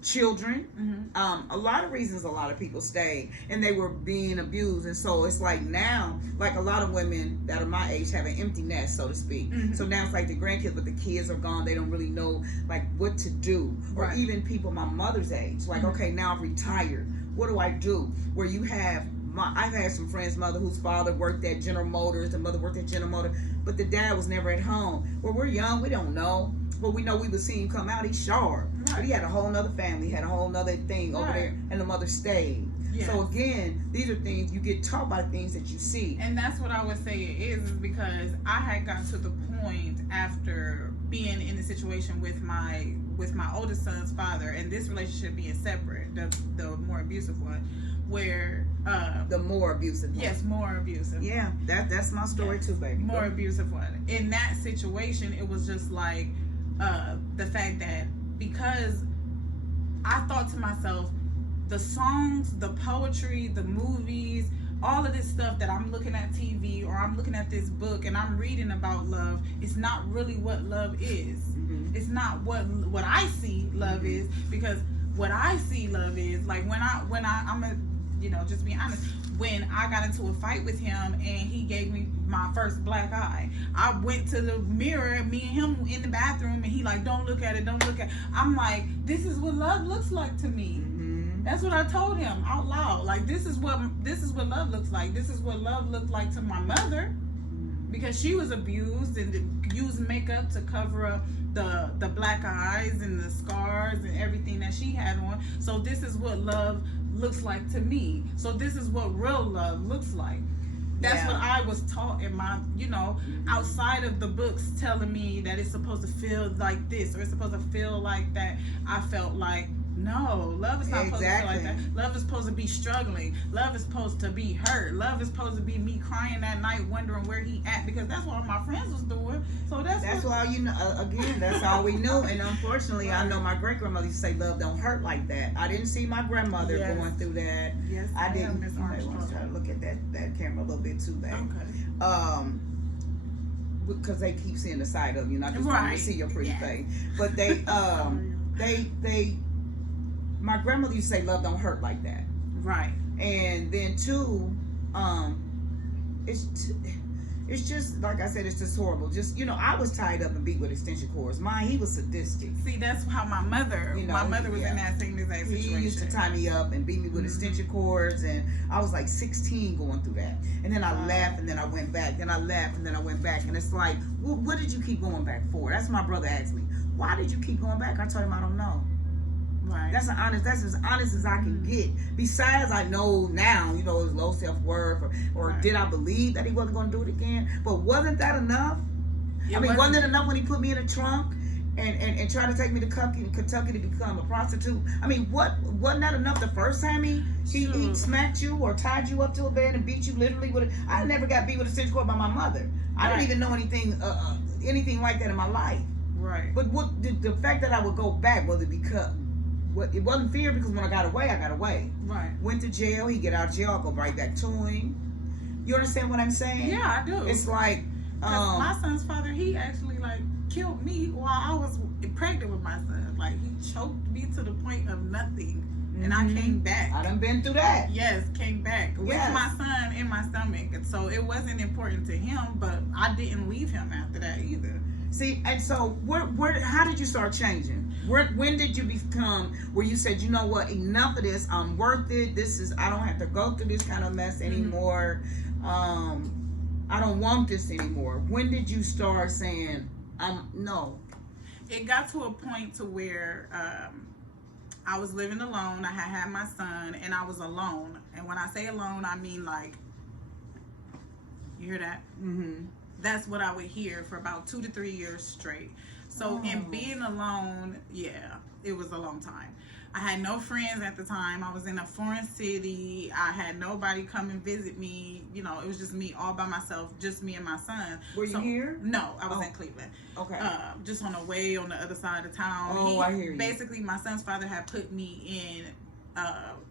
children, a lot of reasons a lot of people stayed, and they were being abused. And so it's like now, like a lot of women that are my age have an empty nest, so to speak. So now it's like the grandkids, but the kids are gone. They don't really know like what to do. Or even people my mother's age, like, okay, now I'm retired. What do I do? Where you have I've had some friends' mother whose father worked at General Motors, the mother worked at General Motors, but the dad was never at home. Well, we're young, we don't know. But we know we would see him come out, he's sharp. But he had a whole nother family, had a whole nother thing over there, and the mother stayed. Yes. So again, these are things, you get taught by things that you see. And that's what I would say it is because I had got to the point after being in the situation with my oldest son's father, and this relationship being separate, the more abusive one, where the more abusive one. Yes, more abusive. Yeah, that's my story too, baby. More abusive one. In that situation, it was just like the fact that because I thought to myself, the songs, the poetry, the movies, all of this stuff that I'm looking at TV or I'm looking at this book and I'm reading about love, it's not really what love is. It's not what I see love is, because what I see love is, like when I'm a, you know, just being honest, when I got into a fight with him and he gave me my first black eye, I went to the mirror, me and him in the bathroom, and he like, don't look at it, don't look at it. I'm like, this is what love looks like to me. That's what I told him out loud. Like, this is what love looks like. This is what love looked like to my mother, because she was abused and used makeup to cover up the black eyes and the scars and everything that she had on. So this is what love looks like to me. So this is what real love looks like. That's what I was taught in my, you know, outside of the books telling me that it's supposed to feel like this or it's supposed to feel like that. I felt like, no, love is not supposed to feel like that. Love is supposed to be struggling. Love is supposed to be hurt. Love is supposed to be me crying that night wondering where he at, because that's what my friends was doing. So that's all you know. Again, that's all we knew. And unfortunately, I know my great grandmother used to say love don't hurt like that. I didn't see my grandmother going through that. Yes, I didn't. You may want to try to look at that camera a little bit too, babe. Okay. Because they keep seeing the side of you, not just want to see your pretty face. But they my grandmother used to say love don't hurt like that. Right. And then too, it's just like I said, it's just horrible. Just, you know, I was tied up and beat with extension cords. He was sadistic. See, that's how my mother, was in that same exact situation. He used to tie me up and beat me with extension cords, and I was like 16 going through that. And then I left, and then I went back. Then I left, and then I went back. And it's like, what did you keep going back for? That's my brother asked me. Why did you keep going back? I told him I don't know. Right. That's as honest as I can get. Besides, I know now, you know, his low self-worth, or did I believe that he wasn't going to do it again? But wasn't that enough? Wasn't it enough when he put me in a trunk and tried to take me to Kentucky to become a prostitute? Wasn't that enough the first time he smacked you or tied you up to a bed and beat you literally with it? I never got beat with a extension cord by my mother. I didn't even know anything like that in my life. Right. But what the fact that I would go back, was it because... it wasn't fear, because when I got away, I got away. Right. Went to jail. He get out of jail. I go right back to him. You understand what I'm saying? Yeah, I do. It's like my son's father, he actually like killed me while I was pregnant with my son. Like, he choked me to the point of nothing, and I came back. I done been through that. Yes, came back with my son in my stomach, and so it wasn't important to him, but I didn't leave him after that either. See, and so how did you start changing? When did you become where you said, you know what, enough of this, I'm worth it, I don't have to go through this kind of mess anymore, I don't want this anymore? When did you start saying, no? It got to a point to where I was living alone. I had my son, and I was alone. And when I say alone, I mean, like, you hear that? That's what I would hear for about 2 to 3 years straight. So in being alone, it was a long time. I had no friends at the time. I was in a foreign city. I had nobody come and visit me. You know, it was just me all by myself, just me and my son. Were you here? No, I was in Cleveland. Okay. Just on the way on the other side of town. I hear you. Basically, my son's father had put me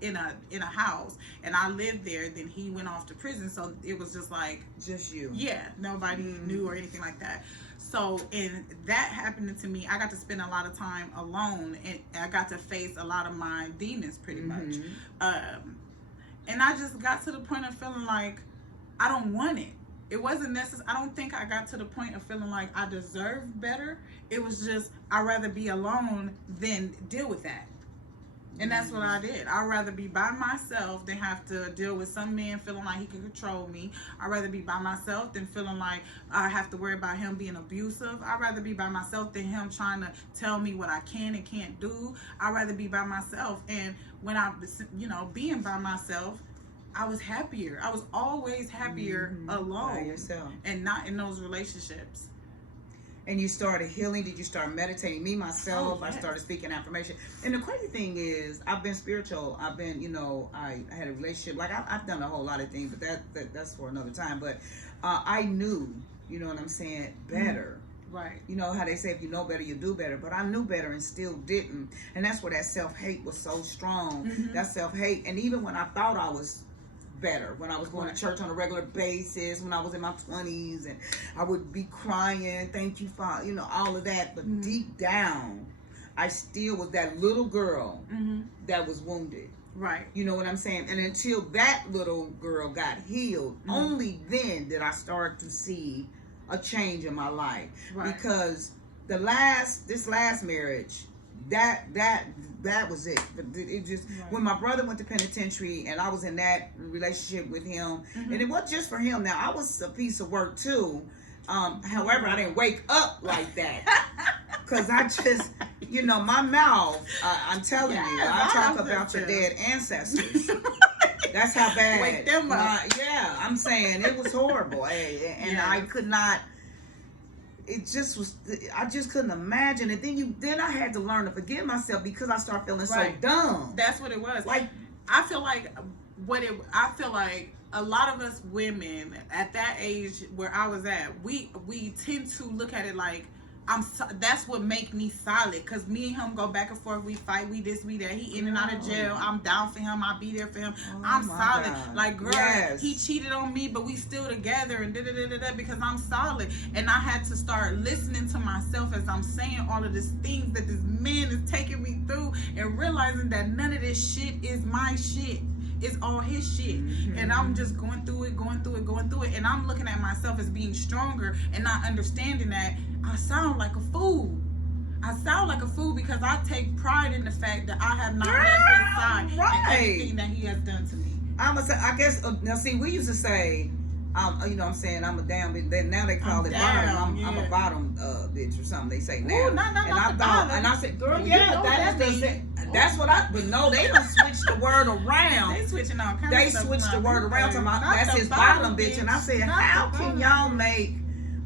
in a house, and I lived there. Then he went off to prison, so it was just like just you. Yeah, nobody knew or anything like that. So, and that happened to me. I got to spend a lot of time alone, and I got to face a lot of my demons pretty much. And I just got to the point of feeling like I don't want it. It wasn't necessary. I don't think I got to the point of feeling like I deserved better. It was just, I'd rather be alone than deal with that. And that's what I did. I'd rather be by myself than have to deal with some man feeling like he can control me. I'd rather be by myself than feeling like I have to worry about him being abusive. I'd rather be by myself than him trying to tell me what I can and can't do. I'd rather be by myself. And when I was, being by myself, I was happier. I was always happier alone. By yourself. And not in those relationships. And you started healing? Did you start meditating? Me, myself, I started speaking affirmation. And the crazy thing is, I've been spiritual. I've been, I had a relationship. Like, I've done a whole lot of things, but that's for another time. But I knew, you know what I'm saying, better. Right. You know how they say, if you know better, you do better. But I knew better and still didn't. And that's where that self-hate was so strong. That self-hate. And even when I thought I was better, when I was going to church on a regular basis, when I was in my 20s, and I would be crying, thank you, Father, you know, all of that. But deep down, I still was that little girl that was wounded. Right. You know what I'm saying? And until that little girl got healed, only then did I start to see a change in my life. Right. Because this last marriage, that was it. It just when my brother went to penitentiary and I was in that relationship with him, and it wasn't just for him. Now I was a piece of work too. However, I didn't wake up like that because I just, you know, my mouth. I'm telling you, I talk about your dead ancestors. That's how bad. Wake them up. I'm saying it was horrible, and I could not. It just was. I just couldn't imagine it. Then I had to learn to forgive myself because I started feeling so dumb. That's what it was. Like, I feel like a lot of us women at that age where I was at, we tend to look at it like that's what make me solid, because me and him go back and forth, we fight, we this, we that, he in and out of jail, I'm down for him, I'll be there for him, I'm solid. God. Like, girl, he cheated on me, but we still together, and because I'm solid. And I had to start listening to myself as I'm saying all of these things that this man is taking me through, and realizing that none of this shit is my shit. It's all his shit. And I'm just going through it. And I'm looking at myself as being stronger and not understanding that I sound like a fool. I sound like a fool because I take pride in the fact that I have not left his side and everything that he has done to me. I guess, now see, we used to say, you know what I'm saying, I'm a damn bitch. Now they call it bottom. I'm a bottom bitch or something. They say now. Ooh, not and I said, girl, that's what but no, they don't switch the word around. They switching all kinds They of stuff. switch the word around to that's his bottom bitch. And I said, how can y'all make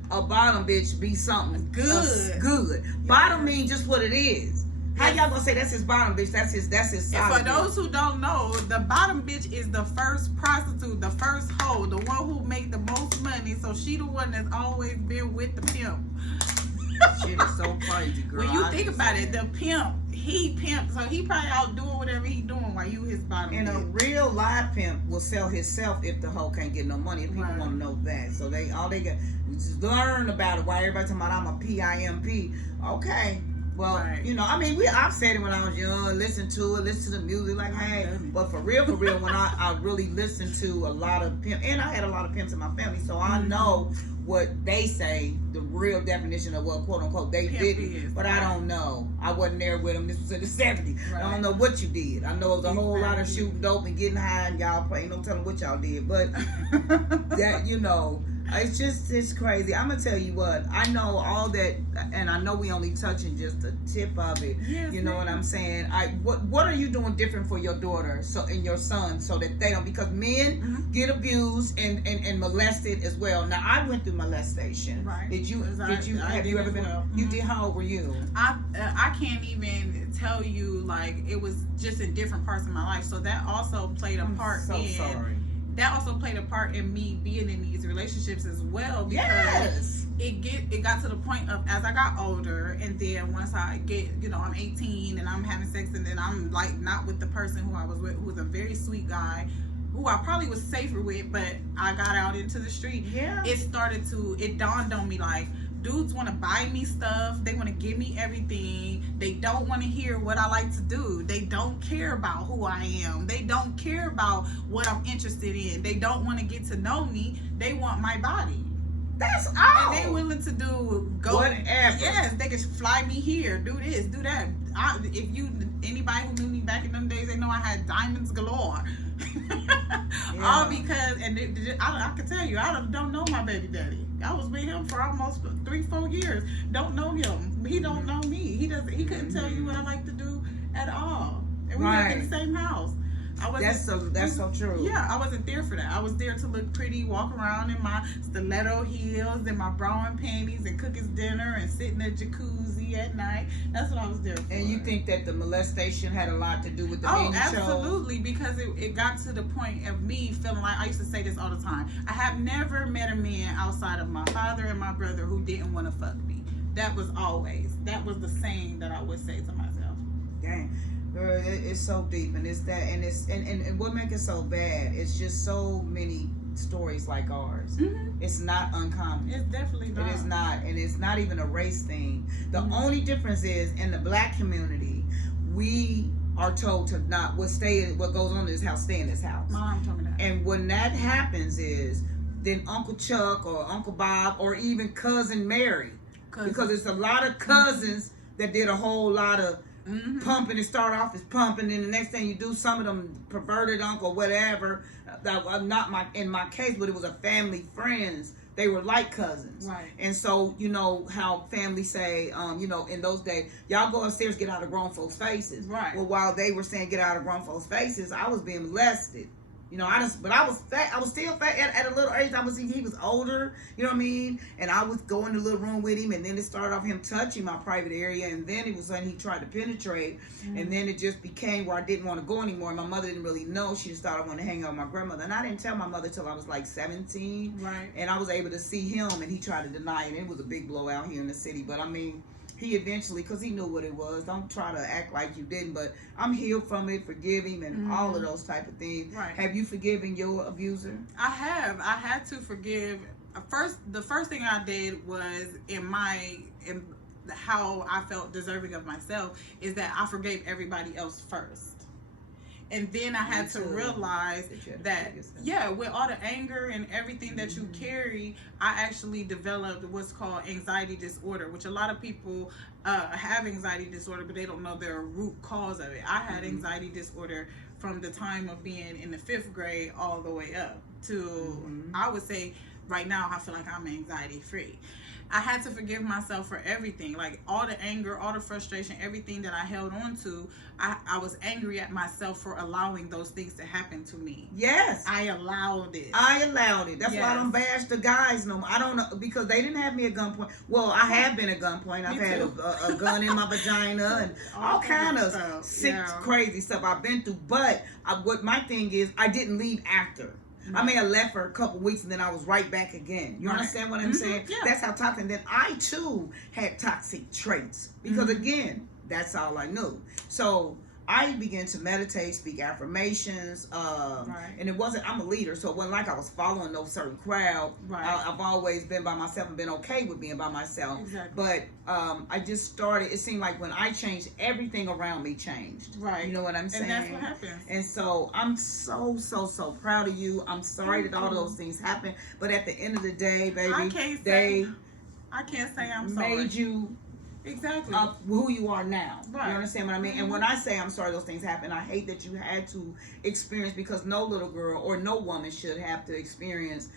a bottom bitch be something good? Bottom means just what it is. How y'all gonna say that's his bottom bitch? That's his and for those who don't know, the bottom bitch is the first prostitute, the first hoe, the one who make the most money. So she the one that's always been with the pimp. Shit is so crazy, girl. When you think about it, the pimp, he pimp, so he probably out doing whatever he doing while you his bottom and bitch. A real live pimp will sell himself if the hoe can't get no money. If people want to know that, so they got just learn about it. Why everybody talking about I'm a PIMP? Okay. Well, you know, I mean, I've said it when I was young, listen to the music, like, hey, but for real, when I really listened to a lot of pimps, and I had a lot of pimps in my family, so I know what they say, the real definition of what, quote unquote, they did, but I don't know. I wasn't there with them. This was in the 70s. I don't know what you did. I know it was a whole lot of shooting dope and getting high, and y'all ain't no telling what y'all did, but that, you know, it's crazy. I'm gonna tell you what, I know all that, and I know we only touching just the tip of it. You know what I'm saying? What are you doing different for your daughter and your son so that they don't, because men get abused and molested as well. Now I went through molestation. Did you have you ever been? You did? How old were you? I can't even tell you, like, it was just in different parts of my life. So that also played a part that also played a part in me being in these relationships as well, because it got to the point of, as I got older, and then once I get, you know, I'm 18 and I'm having sex, and then I'm like not with the person who I was with, who was a very sweet guy, who I probably was safer with, but I got out into the street. It dawned on me, like, dudes want to buy me stuff, they want to give me everything, they don't want to hear what I like to do, they don't care about who I am, they don't care about what I'm interested in, they don't want to get to know me, they want my body. That's all. And they willing to do whatever. Yes, they can fly me here, do this, do that. Anybody who knew me back in them days, they know I had diamonds galore. All because, and I can tell you, I don't know my baby daddy. I was with him for almost 3-4 years. Don't know him. He don't know me. He couldn't tell you what I like to do at all. And we lived in the same house. That's so true. Yeah, I wasn't there for that. I was there to look pretty, walk around in my stiletto heels and my bra and panties, and cook his dinner and sit in the jacuzzi at night. That's what I was there for. And you think that the molestation had a lot to do with the men you chose? Absolutely, because it got to the point of me feeling like, I used to say this all the time, I have never met a man outside of my father and my brother who didn't want to fuck me. That was the saying that I would say to myself. Dang. Girl, it's so deep, and it's that, and and what makes it so bad? It's just so many stories like ours. It's not uncommon. It's definitely not. It is not, and it's not even a race thing. The only difference is in the black community, we are told to not what goes on in this house, stay in this house. Mom told me that. And when that happens is then Uncle Chuck or Uncle Bob or even Cousin Mary, because it's a lot of cousins that did a whole lot of pumping. It start off as pumping, and the next thing you do, some of them perverted uncle, whatever. Not in my case, but it was a family friends. They were like cousins, right? And so you know how families say, you know, in those days, y'all go upstairs, get out of grown folks' faces, right? Well, while they were saying get out of grown folks' faces, I was being molested. You know, but I was fat. I was still fat at a little age. He was older, you know what I mean? And I was going to the little room with him, and then it started off him touching my private area, and then it was when he tried to penetrate, and then it just became where I didn't want to go anymore. My mother didn't really know. She just thought I wanted to hang out with my grandmother, and I didn't tell my mother till I was like 17. Right. And I was able to see him, and he tried to deny it. And it was a big blowout here in the city, but I mean, he eventually, because he knew what it was. Don't try to act like you didn't, but I'm healed from it. Forgive him and all of those type of things. Right. Have you forgiven your abuser? I have. I had to forgive. The first thing I did was in how I felt deserving of myself is that I forgave everybody else first. And then I had to realize that, with all the anger and everything that you carry, I actually developed what's called anxiety disorder, which a lot of people have anxiety disorder, but they don't know their root cause of it. I had anxiety disorder from the time of being in the 5th grade all the way up to, I would say, right now, I feel like I'm anxiety free. I had to forgive myself for everything, like all the anger, all the frustration, everything that I held on to. I was angry at myself for allowing those things to happen to me. Yes. I allowed it. That's why I don't bash the guys no more. I don't know, because they didn't have me at gunpoint. Well, I have been at gunpoint. I've had a gun in my vagina and all kind of sick, crazy stuff I've been through. But what my thing is, I didn't leave after. I may have left for a couple weeks and then I was right back again. You understand what I'm saying? Yeah. That's how toxic. And then I too had toxic traits because again, that's all I knew. So I began to meditate, speak affirmations, and it wasn't, I'm a leader, so it wasn't like I was following no certain crowd. I've always been by myself and been okay with being by myself. But I just started, it seemed like when I changed, everything around me changed. You know what I'm saying? And that's what happens. And so I'm so proud of you. I'm sorry that all those things happened, but at the end of the day, baby, I can't say I'm sorry. Made you who you are now. You understand what I mean? And when I say I'm sorry those things happen, I hate that you had to experience, because no little girl or no woman should have to experience,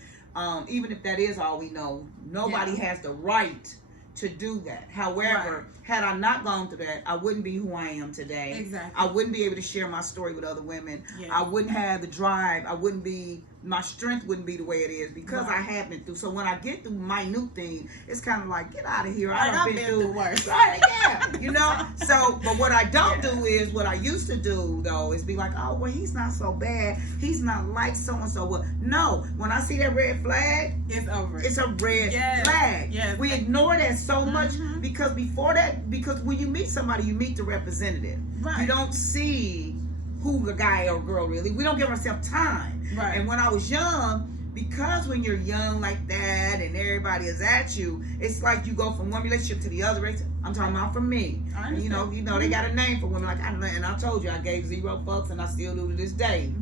even if that is all we know, nobody has the right to do that. However, had I not gone through that, I wouldn't be who I am today. I wouldn't be able to share my story with other women. I wouldn't have the drive. My strength wouldn't be the way it is, because I have been through. So when I get through minute thing, it's kind of like, get out of here. I've been through worse. You know? So, but what I don't do is, what I used to do though, is be like, oh, well, he's not so bad. He's not like so-and-so. Well, no, when I see that red flag, it's over. It's a red flag. We ignore that so much, because before that, because when you meet somebody, you meet the representative. You don't see who the guy or girl really. We don't give ourselves time. And when I was young, because when you're young like that and everybody is at you, it's like you go from one relationship to the other. I'm talking about for me. You know, they got a name for women. Like and I told you, I gave 0 fucks, and I still do to this day.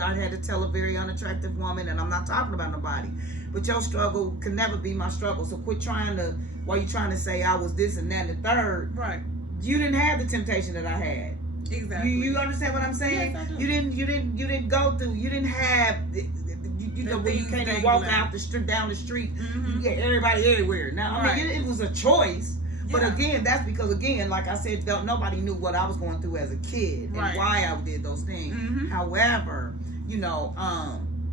I had to tell a very unattractive woman, and I'm not talking about nobody. But your struggle can never be my struggle. So quit trying to, while you're trying to say I was this and that and the third. You didn't have the temptation that I had. You understand what I'm saying? Yes, I do. You didn't go through. You didn't have. You know, when you can't even walk out the street, down the street, you get everybody everywhere. Now, I mean, it was a choice. But again, that's because, again, like I said, nobody knew what I was going through as a kid and why I did those things. However, you know,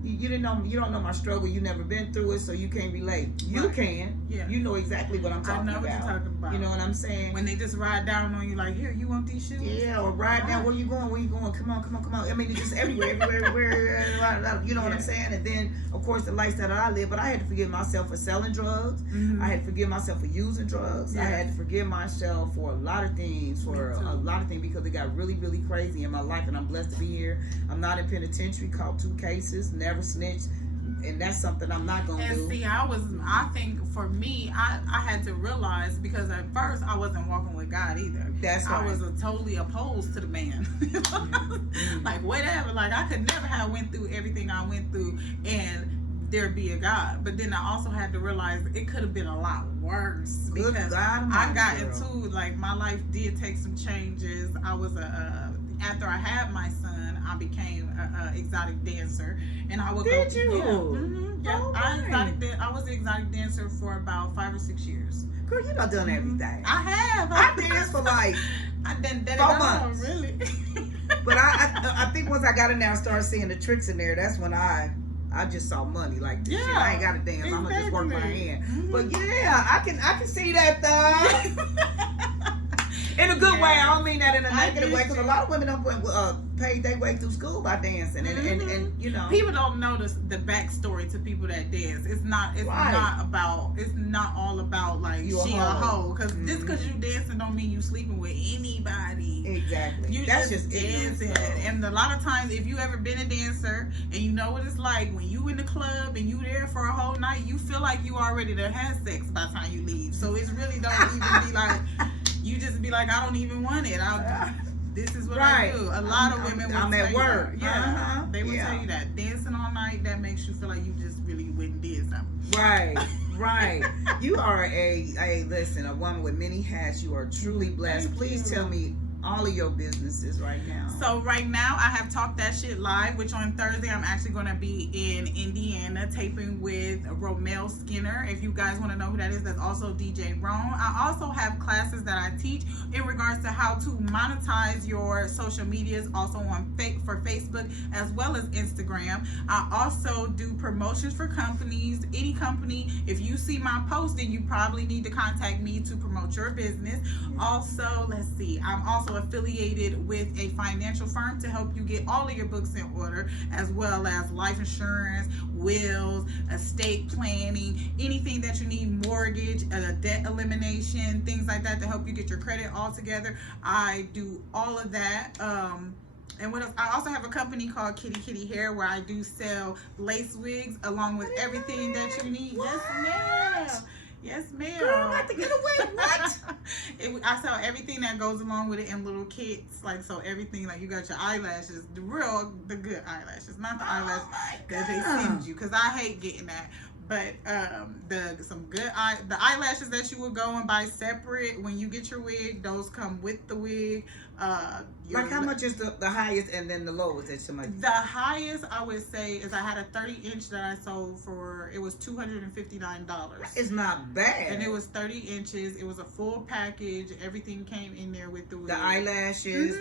You didn't know. You don't know my struggle. You never been through it, so you can't relate. You Right. can. Yeah. You know exactly what I'm I talking know about. what you're talking about. You know what I'm saying? When they just ride down on you like, here, you want these shoes? Yeah, or ride down. Where you going? Where you going? Come on, come on, come on. I mean, it's just everywhere, everywhere. You know what I'm saying? And then, of course, the lifestyle that I live. But I had to forgive myself for selling drugs. Mm-hmm. I had to forgive myself for using drugs. I Yes. had to forgive myself for a lot of things, because it got really, really crazy in my life. And I'm blessed to be here. I'm not in penitentiary. Caught 2 cases. Never snitched. And that's something I'm not gonna do. And see, I think for me, I had to realize, because at first I wasn't walking with God either. That's right. I was totally opposed to the man. Like, whatever. Like, I could never have went through everything I went through and there be a God. But then I also had to realize it could have been a lot worse, Good because God I got Almighty, girl. into, like, my life did take some changes. I was after I had my son, I became a exotic dancer, and I would Did go. you? Yeah, mm-hmm, yeah. Oh, I was an exotic dancer for about 5 or 6 years. Girl, you done everything. I have. I danced for like I done 4 it all, months. really. But I think once I got in there and started seeing the tricks in there, that's when I just saw money. Like, this shit, I ain't got a damn. I'm gonna just work my hand. Mm-hmm. But yeah, I can see that though. In a good way. I don't mean that in a negative way, because a lot of women don't paid their way through school by dancing, and you know, people don't notice the backstory to people that dance. It's not all about like You a she a hoe. hoe, because just because you dancing don't mean you sleeping with anybody. Exactly. You That's just dancing. ignorance, And a lot of times, if you ever been a dancer and you know what it's like when you in the club and you there for a whole night, you feel like you already done had sex by the time you leave. So it's really don't even be like, you just be like, I don't even want it. This is what I do. A lot of women will at tell work. You that. Yeah, Uh-huh. they will tell you that. Dancing all night, that makes you feel like you just really went and did something. Right. You are a woman with many hats. You are truly blessed. Thank Please you. tell me all of your businesses right now. So right now I have Talk That Shit Live, which on Thursday I'm actually going to be in Indiana taping with Romel Skinner. If you guys want to know who that is, that's also DJ Rome. I also have classes that I teach in regards to how to monetize your social medias, also on for Facebook as well as Instagram. I also do promotions for companies. Any company, if you see my post, then you probably need to contact me to promote your business. Also, let's see, I'm also affiliated with a financial firm to help you get all of your books in order, as well as life insurance, wills, estate planning, anything that you need, mortgage, debt elimination, things like that, to help you get your credit all together. I do all of that. And what else? I also have a company called Kitty Kitty Hair, where I do sell lace wigs along with everything that you need. What? Yes, ma'am. Girl, I have to get away. What? I sell everything that goes along with it in little kits. Like, so everything, like you got your eyelashes, the good eyelashes, not the eyelashes that they send you, because I hate getting that. But the eyelashes that you would go and buy separate when you get your wig, those come with the wig. Like, how much is the highest and then the lowest that somebody? The highest I would say is I had a 30-inch that I sold for, it was $259. It's not bad. And it was 30 inches. It was a full package. Everything came in there with the wig. The eyelashes,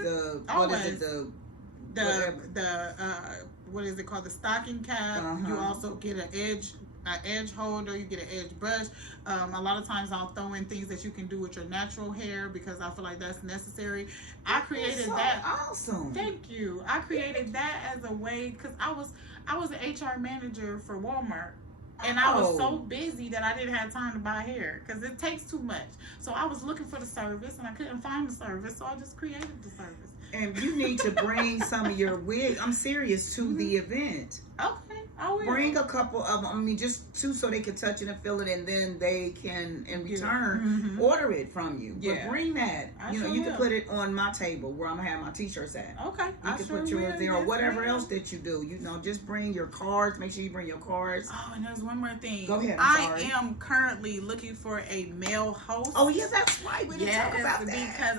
what is it called? The stocking cap. You also get an edge holder, you get an edge brush. A lot of times I'll throw in things that you can do with your natural hair, because I feel like that's necessary. I created that. Awesome. Thank you. I created that as a way, because I was an HR manager for Walmart. And I was so busy that I didn't have time to buy hair, because it takes too much. So I was looking for the service and I couldn't find the service, so I just created the service. And you need to bring some of your wigs, I'm serious, to the event. Okay, I will. Bring a couple of them, I mean, just two, so they can touch it and feel it, and then they can, in return, order it from you. But bring that. You can put it on my table where I'm going to have my t-shirts at. Okay. You can put yours there, or whatever else that you do. Just bring your cards. Make sure you bring your cards. Oh, and there's one more thing. Go ahead. I am currently looking for a male host. Oh, yeah, that's right. We didn't talk about that. Because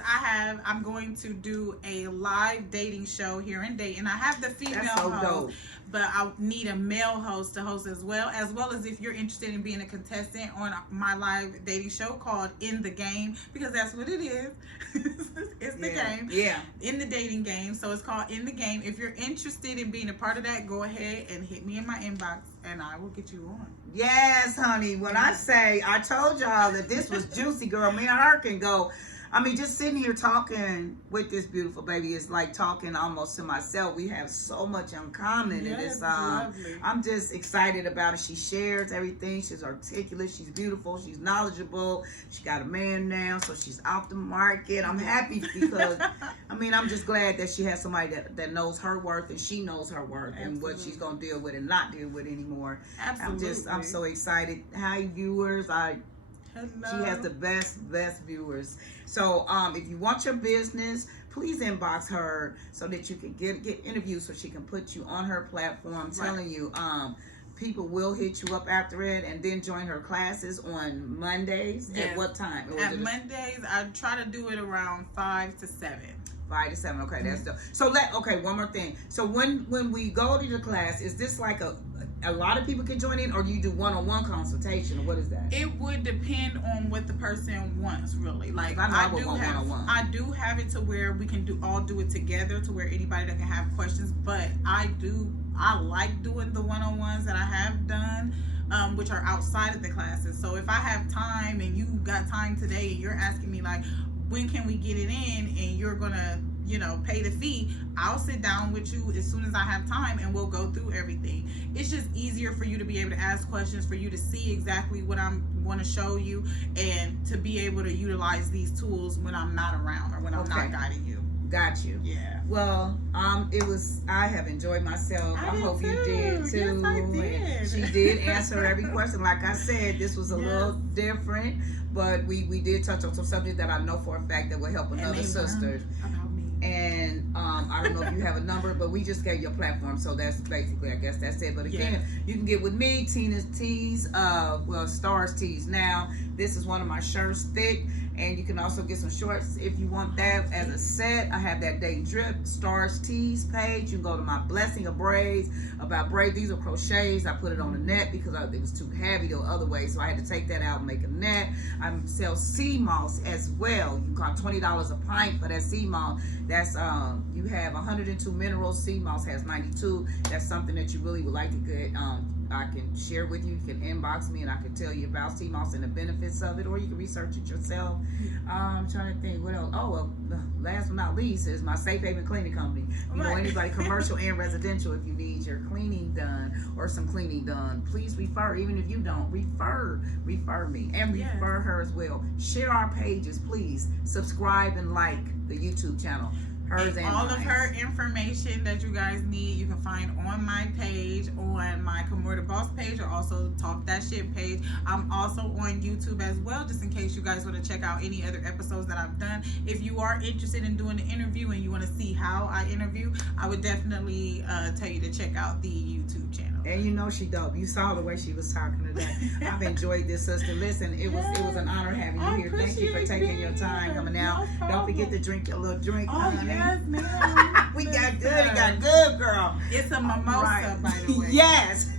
I'm going to do a live dating show here in Dayton. I have the female host. Dope. but I need a male host to host as well as if you're interested in being a contestant on my live dating show called In the Game, because that's what it is. It's the game. Yeah. In the dating game. So it's called In the Game. If you're interested in being a part of that, go ahead and hit me in my inbox and I will get you on. Yes, honey. When I say, I told y'all that this was juicy, girl. Me and her can go. I mean, just sitting here talking with this beautiful baby is like talking almost to myself. We have so much in common. Yes, and it's, lovely. I'm just excited about it. She shares everything. She's articulate. She's beautiful. She's knowledgeable. She got a man now, so she's off the market. I'm happy because, I mean, I'm just glad that she has somebody that knows her worth and she knows her worth. Absolutely. And what she's going to deal with and not deal with anymore. Absolutely. I'm so excited. Hi, viewers. Hello. She has the best viewers. So if you want your business, please inbox her so that you can get interviews so she can put you on her platform. I'm telling you, people will hit you up after it, and then join her classes on Mondays. Yes. At what time? At Mondays, I try to do it around 5 to 7. 5 to 7. Okay, that's dope. So one more thing. So when we go to the class, is this like a lot of people can join in, or do you do one-on-one consultation, or what is that? It would depend on what the person wants, really. Like I do have it to where we can all do it together, to where anybody that can have questions. But I like doing the one-on-ones that I have done, which are outside of the classes. So if I have time and you got time today, and you're asking me like, when can we get it in, and you're gonna pay the fee, I'll sit down with you as soon as I have time and we'll go through everything. It's just easier for you to be able to ask questions, for you to see exactly what I'm want to show you, and to be able to utilize these tools when I'm not around or when I'm not guiding you. Got you. Yeah. Well, I have enjoyed myself. I hope you did too. Yes, I did. And she did answer every question. Like I said, this was a little different, but we did touch on some subject that I know for a fact that will help another sister. And I don't know if you have a number, but we just gave you a platform, so that's basically, I guess that's it. But again, you can get with me, Tina's Tees, Stars Tees. Now, this is one of my shirts, thick, and you can also get some shorts if you want that as a set. I have that Day Drip Stars Tees page. You can go to my Blessing of Braids, about braids. These are crochets. I put it on the net because it was too heavy the other way, so I had to take that out and make a net. I sell sea moss as well. You can call $20 a pint for that sea moss. That's you have 102 minerals. Sea moss has 92. That's something that you really would like to get. I can share with you. You can inbox me and I can tell you about sea moss and the benefits of it, or you can research it yourself. I'm trying to think what else. Oh, well, last but not least is my Safe Haven Cleaning Company. You know, anybody commercial and residential, if you need your cleaning done or some cleaning done, please refer. Even if you don't, refer me and refer her as well. Share our pages, please. Subscribe and like the YouTube channel. Hers and all of her information that you guys need, you can find on my page, on my Kimora da Boss page, or also Talk That Shit page. I'm also on YouTube as well, just in case you guys want to check out any other episodes that I've done. If you are interested in doing the interview and you want to see how I interview, I would definitely tell you to check out the YouTube channel. And you know she dope. You saw the way she was talking today. I've enjoyed this, sister. Listen, it was an honor having you here. Thank you for taking your time coming out. Don't forget to drink your little drink, honey. Yes, ma'am. We got good. It got good, girl. It's a mimosa, by the way. Yes.